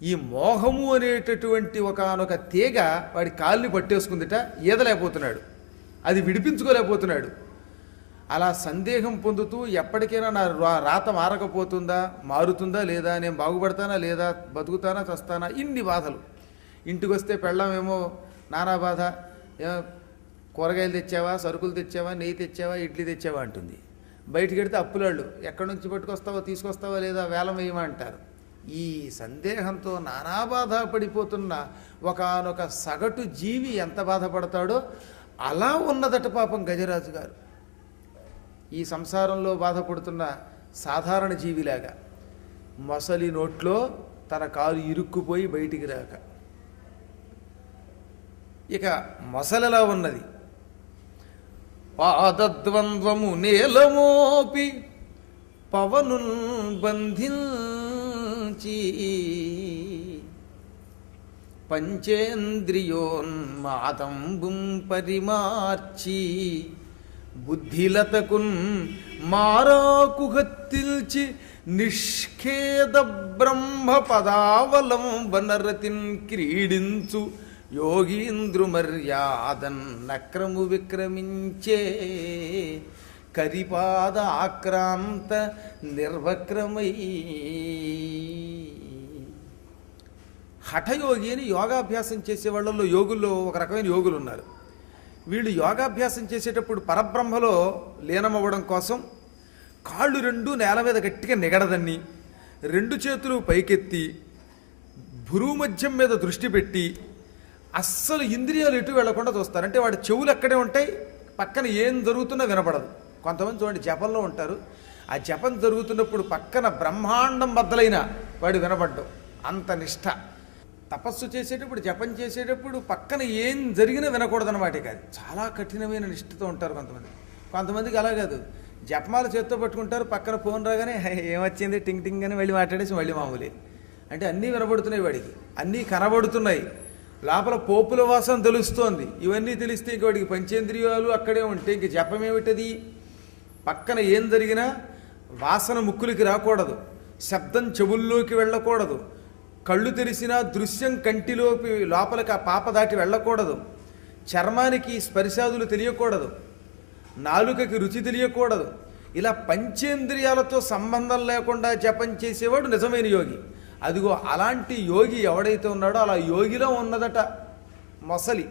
ఈ మోహము అనేటటువంటి ఒకనొక తీగ వాడి కాలుని పట్టేసుకుందిట, ఈదలేకపోతున్నాడు, అది విడిపించుకోలేకపోతున్నాడు. అలా సందేహం పొందుతూ ఎప్పటికైనా నా రాత మారుతుందా లేదా, నేను బాగుపడతానా లేదా, బతుకుతానా చస్తానా, ఇన్ని బాధలు. ఇంటికి వస్తే పెళ్ళామేమో నానా బాధ, కూరగాయలు తెచ్చావా, సరుకులు తెచ్చావా, నెయ్యి తెచ్చావా, ఇడ్లీ తెచ్చావా అంటుంది. బయటికి వెడితే అప్పులాళ్ళు, ఎక్కడి నుంచి పట్టుకొస్తావో తీసుకొస్తావా లేదా, వేలం వేయమా అంటారు. ఈ సందేహంతో నానా బాధ పడిపోతున్న ఒకానొక సగటు జీవి ఎంత బాధపడతాడో అలా ఉన్నదట పాపం గజరాజు గారు. ఈ సంసారంలో బాధపడుతున్న సాధారణ జీవిలాగా మొసలి నోట్లో తన కాలు ఇరుక్కుపోయి బయటికి రాక. ఇక మొసలిలా ఉన్నది. పాదద్వంద్వము నేలమోపి పవనున్ బంధించి పంచేంద్రియోన్మాదంబుం పరిమార్చి బుద్ధిలతకున్ మారాకు హత్తిల్చి నిష్ఖేద బ్రహ్మ పదావలం వనరతిన్ క్రీడించు యోగీంద్రుమర్యాదన్ నక్రము విక్రమించే కరిపాద ఆక్రాంత నిర్వక్రమై. హఠయోగి అని యోగాభ్యాసం చేసే వాళ్ళలో యోగుల్లో ఒక రకమైన యోగులు ఉన్నారు. వీళ్ళు యోగాభ్యాసం చేసేటప్పుడు పరబ్రహ్మలో లీనమవ్వడం కోసం కాళ్ళు రెండు నేల మీద గట్టిగా నిగడదన్ని, రెండు చేతులు పైకెత్తి భ్రూమధ్యం మీద దృష్టి పెట్టి అస్సలు ఇంద్రియాలు ఎటు వెళ్లకుండా చూస్తారు. అంటే వాడి చెవులు ఎక్కడే ఉంటాయి, పక్కన ఏం జరుగుతున్నా వినపడదు. కొంతమంది చూడండి జపంలో ఉంటారు, ఆ జపం జరుగుతున్నప్పుడు పక్కన బ్రహ్మాండం బద్దలైన వాడు వినపడ్డం, అంత నిష్ఠ. తపస్సు చేసేటప్పుడు జపం చేసేటప్పుడు పక్కన ఏం జరిగినా వినకూడదన్నమాట. కాదు, చాలా కఠినమైన నిష్ఠతో ఉంటారు కొంతమంది. కొంతమందికి అలా కాదు, జపమాల చేత్తో పట్టుకుంటారు, పక్కన ఫోన్ రాగానే ఏమొచ్చింది టింగ్ టింగ్ అని వెళ్ళి మాట్లాడేసి మళ్ళీ మామూలే. అంటే అన్నీ వినబడుతున్నాయి వాడికి, అన్నీ కనబడుతున్నాయి, లోపల పోపుల వాసన తెలుస్తోంది. ఇవన్నీ తెలిస్తే ఇంక వాడికి పంచేంద్రియాలు అక్కడే ఉంటే ఇంక జపమేమిటది? పక్కన ఏం జరిగినా వాసన ముక్కులకి రాకూడదు, శబ్దం చెవుల్లోకి వెళ్ళకూడదు, కళ్ళు తెరిసినా దృశ్యం కంటిలోకి లోపలికి ఆ పాప దాటి వెళ్ళకూడదు, చర్మానికి స్పర్శాదులు తెలియకూడదు, నాలుకకి రుచి తెలియకూడదు. ఇలా పంచేంద్రియాలతో సంబంధం లేకుండా జపం చేసేవాడు నిజమైన యోగి. అదిగో అలాంటి యోగి ఎవడైతే ఉన్నాడో అలా యోగిలో ఉన్నదట మొసలి.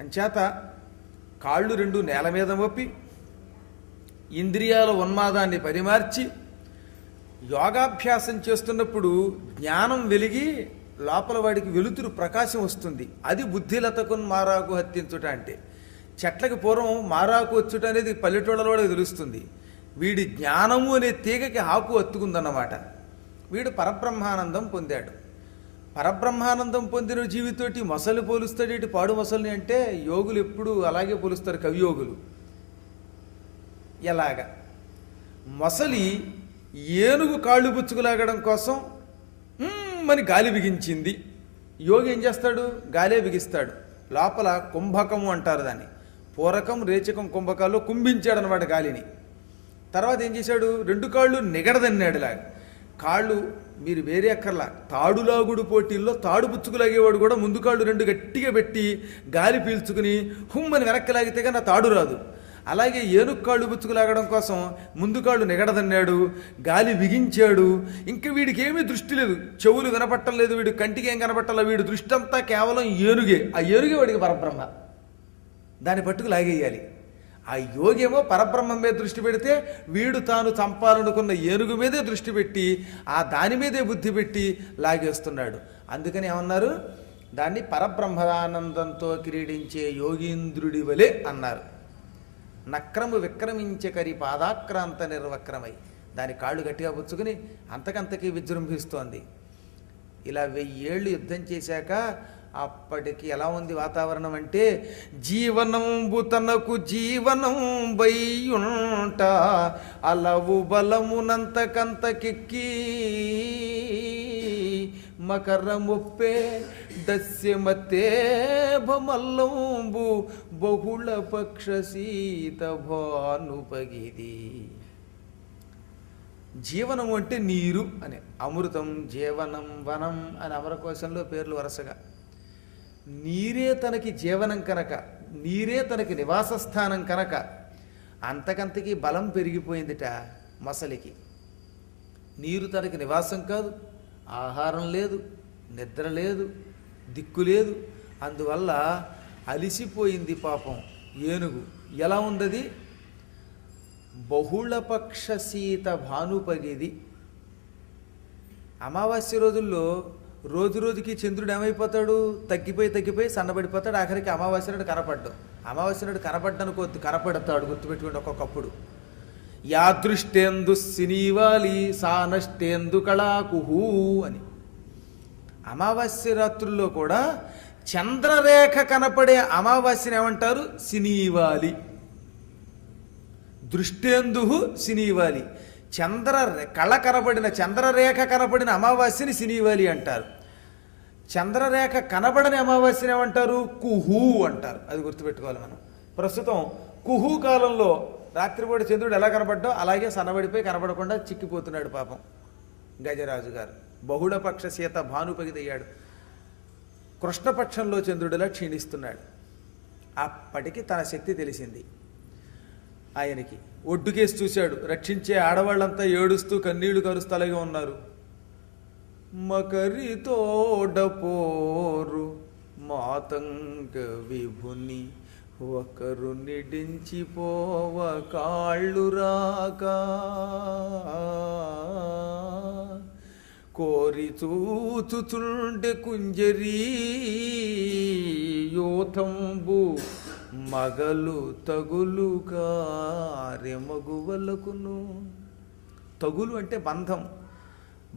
అంచేత కాళ్ళు రెండు నేల మీద మోపి ఇంద్రియాల ఉన్మాదాన్ని పరిమార్చి యోగాభ్యాసం చేస్తున్నప్పుడు జ్ఞానం వెలిగి లోపల వాడికి వెలుతురు ప్రకాశం వస్తుంది. అది బుద్ధిలతకున్ మారాకు హత్తించుట అంటే. చెట్లకి పూర్వం మారాకు వచ్చుట అనేది పల్లెటూళ్ళలో తెలుస్తుంది. వీడి జ్ఞానము అనే తీగకి ఆకు అత్తుకుందన్నమాట. వీడు పరబ్రహ్మానందం పొందాడు. పరబ్రహ్మానందం పొందిన జీవితోటి మొసలు పోలుస్తాడేటి పాడు మొసలిని అంటే యోగులు ఎప్పుడు అలాగే పోలుస్తారు, కవియోగులు. ఎలాగా? మొసలి ఏనుగు కాళ్ళు పుచ్చుకులాగడం కోసం అని గాలి బిగించింది. యోగి ఏం చేస్తాడు? గాలే బిగిస్తాడు. లోపల కుంభకము అంటారు దాన్ని. పూరకం, రేచకం, కుంభకాల్లో కుంభించాడు అనమాట గాలిని. తర్వాత ఏం చేశాడు? రెండు కాళ్ళు నిగడదన్నాడులాగా. కాళ్ళు మీరు వేరే అక్కర్లా, తాడులాగుడు పోటీల్లో తాడు పుచ్చుకులాగేవాడు కూడా ముందు కాళ్ళు రెండు గట్టిగా పెట్టి గాలి పీల్చుకుని హుమ్మని వెనక్కి లాగితేగా నా తాడు రాదు. అలాగే ఏనుగు కాళ్ళు పుచ్చుకులాగడం కోసం ముందు కాళ్ళు నిగడదన్నాడు, గాలి బిగించాడు. ఇంకా వీడికి ఏమీ దృష్టి లేదు, చెవులు వినపట్టం లేదు, వీడు కంటికి ఏం కనపట్టాల, వీడి దృష్టి అంతా కేవలం ఏనుగే. ఆ ఏనుగే వాడికి పరబ్రహ్మ, దాన్ని పట్టుకు లాగేయాలి. ఆ యోగేమో పరబ్రహ్మం మీద దృష్టి పెడితే వీడు తాను చంపాలనుకున్న ఏనుగు మీదే దృష్టి పెట్టి ఆ దాని మీదే బుద్ధి పెట్టి లాగేస్తున్నాడు. అందుకని ఏమన్నారు? దాన్ని పరబ్రహ్మానందంతో క్రీడించే యోగీంద్రుడి వలె అన్నారు. నక్రము విక్రమించే కరి పాదాక్రాంత నిర్వక్రమై. దాని కాళ్ళు గట్టిగా పుచ్చుకుని అంతకంతకీ విజృంభిస్తోంది. ఇలా 1000 ఏళ్ళు యుద్ధం చేశాక అప్పటికి ఎలా ఉంది వాతావరణం అంటే, జీవనంబు తనకు జీవనం బయ్యుంట అలవు బలమునంతకంతకెక్కి మకర ముప్పే దస్యమతే భమల్లంబు బహుళ పక్ష సీత భానుపగిది. జీవనము అంటే నీరు అని, అమృతం, జీవనం, వనం అని అమరకోశంలో పేర్లు వరుసగా. నీరే తనకి జీవనం కనుక, నీరే తనకి నివాస స్థానం కనుక అంతకంతకీ బలం పెరిగిపోయిందిట మొసలికి. నీరు తనకి నివాసం కాదు, ఆహారం లేదు, నిద్ర లేదు, దిక్కు లేదు. అందువల్ల అలిసిపోయింది పాపం ఏనుగు. ఎలా ఉందది? బహుళపక్ష సీత భానుపగిది. అమావాస్య రోజుల్లో రోజు రోజుకి చంద్రుడు ఏమైపోతాడు? తగ్గిపోయి సన్నబడిపోతాడు. ఆఖరికి అమావాస్య నాడు కనపడ్డం. అమావాస్య నాడు కనపడ్డనుకోద్దు, కనపడతాడు. గుర్తుపెట్టుకోండి ఒక్కొక్కప్పుడు. యాదృష్టేందు సినీవాలి సానష్టేందు కళాకుహూ అని. అమావాస్య రాత్రుల్లో కూడా చంద్రరేఖ కనపడే అమావాస్యని ఏమంటారు? సినీవాలి. దృష్టేందు సినీవాలి. కళ కనబడిన చంద్రరేఖ కనబడిన అమావాస్యని సినీవాలి అంటారు. చంద్రరేఖ కనబడని అమావాస్యని ఏమంటారు? కుహు అంటారు. అది గుర్తుపెట్టుకోవాలి మనం. ప్రస్తుతం కుహు కాలంలో రాత్రిపూట చంద్రుడు ఎలా కనబడ్డా అలాగే సన్నబడిపోయి కనబడకుండా చిక్కిపోతున్నాడు పాపం గజరాజు గారు. బహుళపక్ష సీత భానుపగిదయ్యాడు. కృష్ణపక్షంలో చంద్రుడిలా క్షీణిస్తున్నాడు. అప్పటికి తన శక్తి తెలిసింది ఆయనకి. ఒడ్డుకేసి చూశాడు. రక్షించే ఆడవాళ్ళంతా ఏడుస్తూ కన్నీళ్లు కరుస్తూ అలాగే ఉన్నారు. మకరి తోడపోరు మాతంగ విభుని ఒకరు నిడించిపోవ కాళ్ళు రాక కోరి చూచుచుండె కుంజరీ యోతంబు మగలు తగులు కారె మగువలకును. తగులు అంటే బంధం.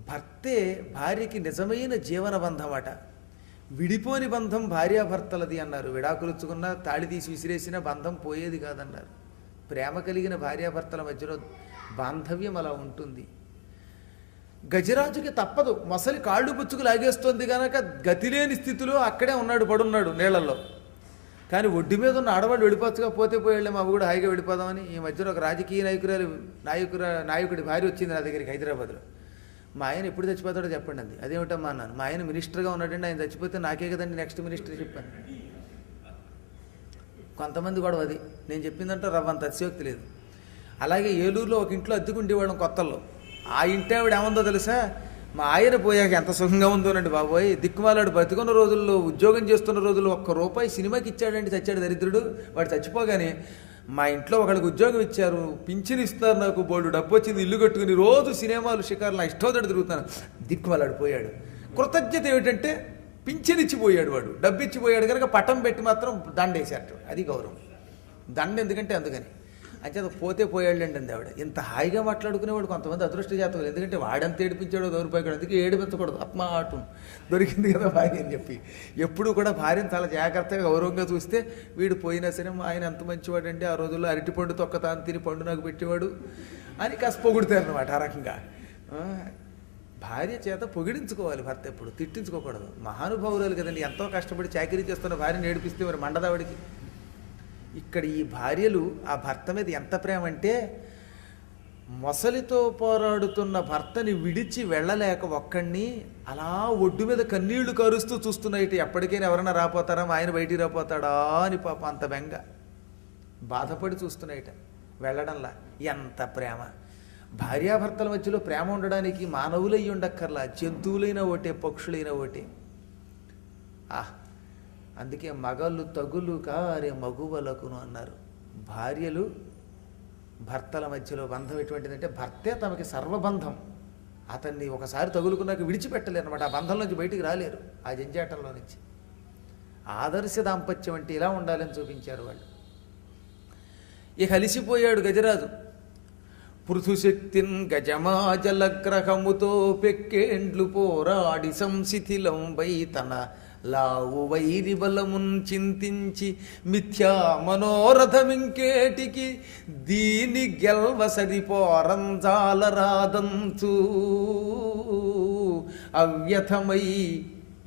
భర్తే భార్యకి నిజమైన జీవన బంధం అట. విడిపోని బంధం భార్యాభర్తలది అన్నారు. విడాకులుచ్చుకున్నా తాళి తీసి విసిరేసిన బంధం పోయేది కాదన్నారు. ప్రేమ కలిగిన భార్యాభర్తల మధ్యలో బాంధవ్యం అలా ఉంటుంది. గజరాజుకి తప్పదు. మొసలి కాళ్ళు పుచ్చుకు లాగేస్తోంది కనుక గతిలేని స్థితిలో అక్కడే ఉన్నాడు, పడున్నాడు నీళ్లలో. కానీ ఒడ్డు మీద ఉన్న ఆడవాళ్ళు వెళ్ళిపోవచ్చుగా, పోతే పోయేళ్ళే అవి కూడా హాయిగా వెళ్ళిపోదామని. ఈ మధ్యలో ఒక రాజకీయ నాయకుడి భార్య వచ్చింది నా దగ్గరికి హైదరాబాద్లో. మా ఆయన ఎప్పుడు చచ్చిపోతాడో చెప్పండి అంది. అదేమిటమ్మా అన్నాను. మా ఆయన మినిస్టర్గా ఉన్నాడండి, ఆయన చచ్చిపోతే నాకే కదండి నెక్స్ట్ మినిస్టర్ చెప్పాను. కొంతమంది కూడా అది నేను చెప్పిందంటే రవ్వంత అతిశయోక్తి లేదు. అలాగే ఏలూరులో ఒక ఇంట్లో అద్దెకుండేవాళ్ళం కొత్తల్లో. ఆ ఇంటి ఆవిడ ఏముందో తెలుసా? మా ఆయన పోయాక ఎంత సుఖంగా ఉందోనండి బాబోయ్. దిక్కుమాలాడు బతుకున్న రోజుల్లో, ఉద్యోగం చేస్తున్న రోజుల్లో ₹1 సినిమాకి ఇచ్చాడండి, చచ్చాడు దరిద్రుడు. వాడు చచ్చిపోగానే మా ఇంట్లో ఒకళ్ళకి ఉద్యోగం ఇచ్చారు, పింఛన్ ఇస్తారు, నాకు బోల్డు డబ్బు వచ్చింది, ఇల్లు కట్టుకుని రోజు సినిమాలు షికారులు నా ఇష్టోదడు తిరుగుతాను. దిక్కుమాలాడు పోయాడు. కృతజ్ఞత ఏమిటంటే పింఛన్ ఇచ్చిపోయాడు, వాడు డబ్బు ఇచ్చిపోయాడు కనుక పటం పెట్టి మాత్రం దండేశారు. అది గౌరవం. దండ ఎందుకంటే అందుకని అంచేత పోతే పోయాళ్ళండి అంది ఆవిడ. ఇంత హాయిగా మాట్లాడుకునేవాడు కొంతమంది అదృష్ట జాతకులు. ఎందుకంటే వాడంత ఏడిపించాడో దౌర్భాగ్యం. అందుకే ఏడిపించకూడదు, ఆత్మాటం దొరికింది కదా భార్య అని చెప్పి. ఎప్పుడు కూడా భార్యను చాలా జాగ్రత్తగా గౌరవంగా చూస్తే వీడు పోయినా సరే ఆయన ఎంత మంచివాడంటే ఆ రోజుల్లో అరటిపండు తొక్క తాను తిని పండు నాకు పెట్టేవాడు అని కాస్త పొగుడుతారు అన్నమాట. ఆ రకంగా భార్య చేత పొగిడించుకోవాలి భర్త, ఎప్పుడు తిట్టించుకోకూడదు. మహానుభావురాలు కదండి, ఎంతో కష్టపడి చాకరీ చేస్తున్న భార్యను ఏడిపిస్తే మరి మండదావిడికి. ఇక్కడ ఈ భార్యలు ఆ భర్త మీద ఎంత ప్రేమ అంటే మొసలితో పోరాడుతున్న భర్తని విడిచి వెళ్ళలేక ఒక్కడిని అలా ఒడ్డు మీద కన్నీళ్లు కరుస్తూ చూస్తున్నాయి. ఎప్పటికైనా ఎవరైనా రాపోతారా, ఆయన బయటికి రాపోతాడా అని పాప అంత బెంగ బాధపడి చూస్తున్నాయిట వెళ్ళడంలా. ఎంత ప్రేమ! భార్యాభర్తల మధ్యలో ప్రేమ ఉండడానికి మానవులయ్యి ఉండక్కర్లా, జంతువులైన ఒకటే, పక్షులైన ఒకటే. అందుకే మగలు తగులు కారే మగువలకును అన్నారు. భార్యలు భర్తల మధ్యలో బంధం ఎటువంటిదంటే భర్తే తమకి సర్వబంధం. అతన్ని ఒకసారి తగులుకున్నాక విడిచిపెట్టలేరు అనమాట. ఆ బంధం నుంచి బయటికి రాలేరు, ఆ జంజాటంలో నుంచి. ఆదర్శ దాంపత్యం అంటే ఇలా ఉండాలని చూపించారు వాళ్ళు. ఇక అలిసిపోయాడు గజరాజు. పృథుశక్తిన్ గజమాజలగ్రహముతో పెక్కేండ్లు పోరాడి సంశిథిలం వై తన లావు వైరి బలమున్ చింతించి మిథ్యా మనోరథమింకేటికి దీని గెల్వ సరిపోరంజాలరాదంచు అవ్యథమై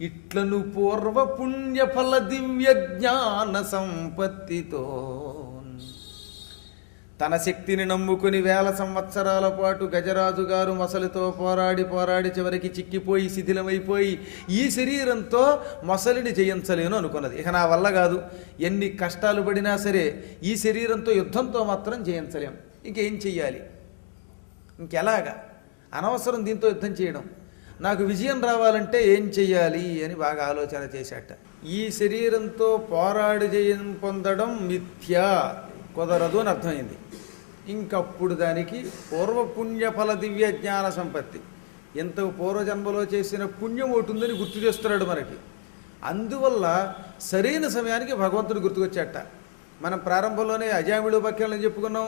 ఇట్లను పూర్వ పుణ్యఫల దివ్య జ్ఞాన సంపత్తితో తన శక్తిని నమ్ముకుని 1000 సంవత్సరాల పాటు గజరాజు గారు మొసలితో పోరాడి చివరికి చిక్కిపోయి శిథిలమైపోయి ఈ శరీరంతో మొసలిని జయించలేను అనుకున్నది. ఇక నా వల్ల కాదు, ఎన్ని కష్టాలు పడినా సరే ఈ శరీరంతో యుద్ధంతో మాత్రం జయించలేం. ఇంకేం చెయ్యాలి, ఇంకెలాగా, అనవసరం దీంతో యుద్ధం చేయడం, నాకు విజయం రావాలంటే ఏం చెయ్యాలి అని బాగా ఆలోచన చేశాట. ఈ శరీరంతో పోరాడి జయం పొందడం మిథ్యా, కుదరదు అని అర్థమైంది. ఇంకప్పుడు దానికి పూర్వపుణ్యఫల దివ్య జ్ఞాన సంపత్తి, ఎంత పూర్వజన్మలో చేసిన పుణ్యం ఒకటి ఉందని గుర్తు చేస్తున్నాడు మనకి. అందువల్ల సరైన సమయానికి భగవంతుడు గుర్తుకొచ్చాట. మనం ప్రారంభంలోనే అజామిళోపాఖ్యాలను చెప్పుకున్నాం.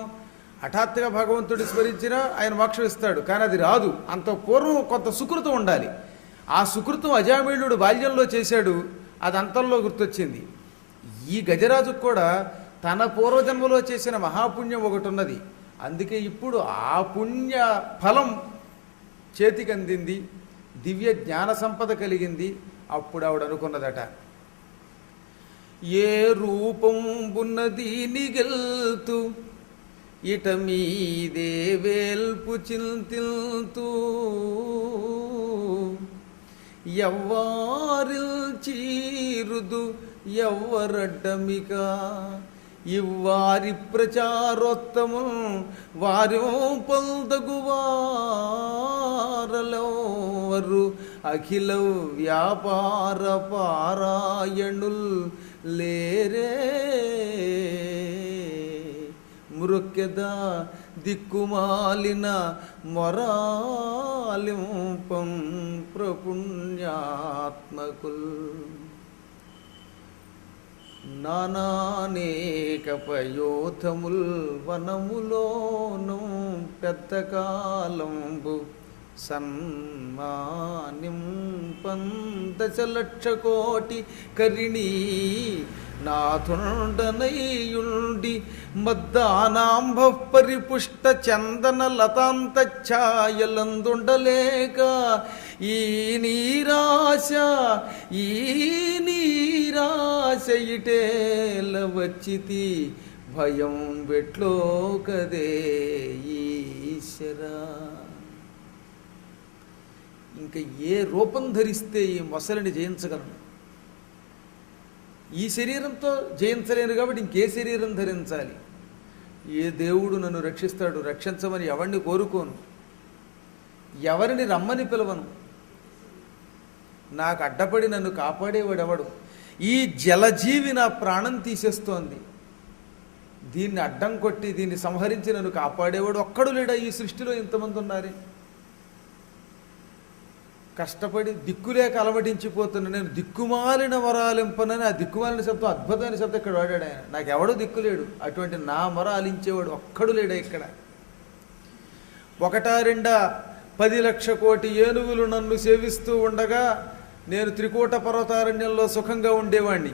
హఠాత్తుగా భగవంతుడు స్మరించినా ఆయన మోక్షం ఇస్తాడు, కానీ అది రాదు. అంత పూర్వం కొంత సుకృతం ఉండాలి. ఆ సుకృతం అజామిళుడు బాల్యంలో చేశాడు. అది అంతంలో గుర్తొచ్చింది. ఈ గజరాజుకు కూడా తన పూర్వజన్మలో చేసిన మహాపుణ్యం ఒకటి ఉన్నది. అందుకే ఇప్పుడు ఆ పుణ్య ఫలం చేతికి అందింది, దివ్య జ్ఞాన సంపద కలిగింది. అప్పుడు ఆవిడ అనుకున్నదట, ఏ రూపంబున్నది గెల్తు ఇట మీదే వేల్పు చింతిల్తూ ఎవ్వారిల్ చీరుదు ఎవ్వరడ్డమిక ఇవ్వారి ప్రచారోత్తమం వారో పొందగువారలెవ్వరు అఖిల వ్యాపార పారాయణుల్ లేరే మృక్కెద దిక్కుమాలిన మొరాలింపం ప్రపుణ్యాత్మకుల్ నానానేక పయోధముల్ వనములోను పెద్ద కాలంబు సన్మానింపం దశలక్ష కోటి కరిణీ నాథుండనయుండి మద్దానాంభ పరిపుష్ట చందన లతాంత ఛాయలందుండలేక ఈ నీరాశ ఇటేల వచ్చితి భయం వెట్లో కదే ఈశ్వరా. ఇంకా ఏ రూపం ధరిస్తే ఈ మొసలిని జయించగలను? ఈ శరీరంతో జయించలేను కాబట్టి ఇంకే శరీరం ధరించాలి? ఏ దేవుడు నన్ను రక్షిస్తాడు? రక్షించమని ఎవరిని కోరుకోను, ఎవరిని రమ్మని పిలవను. నాకు అడ్డపడి నన్ను కాపాడేవాడు ఎవడు? ఈ జలజీవి నా ప్రాణం తీసేస్తోంది. దీన్ని అడ్డం కొట్టి దీన్ని సంహరించి నన్ను కాపాడేవాడు ఒక్కడు లేడా? ఈ సృష్టిలో ఇంతమంది ఉన్నారే. కష్టపడి దిక్కులేక అలవడించిపోతున్నా నేను. దిక్కుమాలిన వరాలింపనని ఆ దిక్కుమాలిన శబ్దం అద్భుతమైన శబ్దం ఇక్కడ వాడాడు ఆయన. నాకెవడో దిక్కులేడు, అటువంటి నా మొర ఆలించేవాడు ఒక్కడు లేడా ఇక్కడ. ఒకటా రెండా 10 లక్షల కోటి ఏనుగులు నన్ను సేవిస్తూ ఉండగా నేను త్రికూట పర్వతారణ్యంలో సుఖంగా ఉండేవాణ్ణి.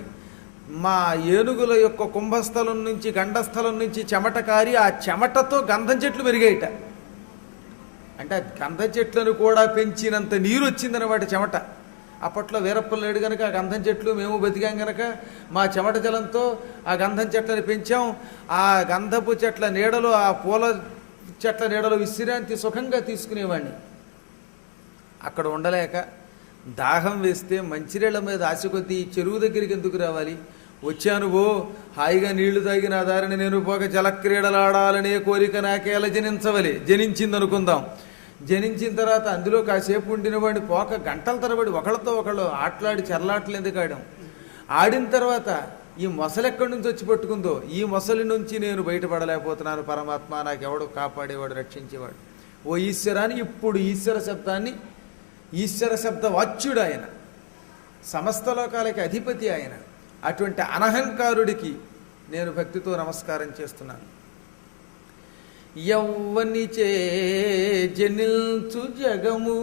మా ఏనుగుల యొక్క కుంభస్థలం నుంచి గండస్థలం నుంచి చెమట కారి ఆ చెమటతో గంధం చెట్లు పెరిగాయిట. అంటే గంధం చెట్లను కూడా పెంచినంత నీరు వచ్చిందన్నమాట చెమట. అప్పట్లో వీరప్పలు లేడు కనుక ఆ గంధం చెట్లు మేము బతికాం కనుక మా చెమట జలంతో ఆ గంధం చెట్లను పెంచాం. ఆ గంధపు చెట్ల నీడలో, ఆ పూల చెట్ల నీడలో విశ్రాంతి సుఖంగా తీసుకునేవాడిని. అక్కడ ఉండలేక దాహం వేస్తే మంచినీళ్ళ మీద ఆశ కొద్దీ చెరువు దగ్గరికి ఎందుకు రావాలి? వచ్చాను ఓ హాయిగా నీళ్లు తాగి నా దారిని నేను పోక జలక్రీడలాడాలనే కోరిక నాకేలా జనించింది అనుకుందాం. జనించిన తర్వాత అందులో కాసేపు ఉండిన వాడిని పోక గంటల తరబడి ఒకళ్ళతో ఒకళ్ళు ఆటలాడి చెరలాటలు ఎందుకు ఆడాం. ఆడిన తర్వాత ఈ మొసలు ఎక్కడి నుంచి వచ్చి పట్టుకుందో, ఈ మొసలి నుంచి నేను బయటపడలేకపోతున్నాను. పరమాత్మ నాకెవడు కాపాడేవాడు, రక్షించేవాడు. ఓ ఈశ్వరాన్ని ఇప్పుడు ఈశ్వర శబ్దాన్ని, ఈశ్వర శబ్ద వాచ్యుడు ఆయన, సమస్త లోకాలకి అధిపతి ఆయన. అటువంటి అనహంకారుడికి నేను భక్తితో నమస్కారం చేస్తున్నాను. యౌవనిచే జనిల్చు జగము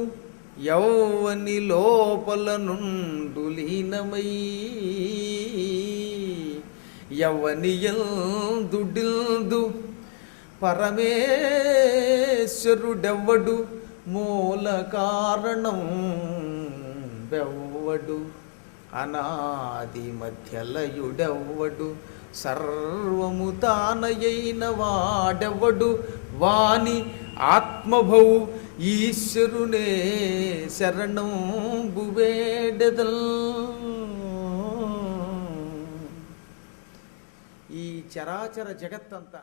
యౌవని లోపల నుండు లీనమై యౌవనియందుడిల్దు పరమేశ్వరుడెవ్వడు మూల కారణం బెవ్వడు అనాది మధ్యలయుడెవ్వడు సర్వము తానయైన వాడెవ్వడు వాని ఆత్మభౌ ఈశ్వరునే శరణం బువేడెదల్. ఈ చరాచర జగత్తంతా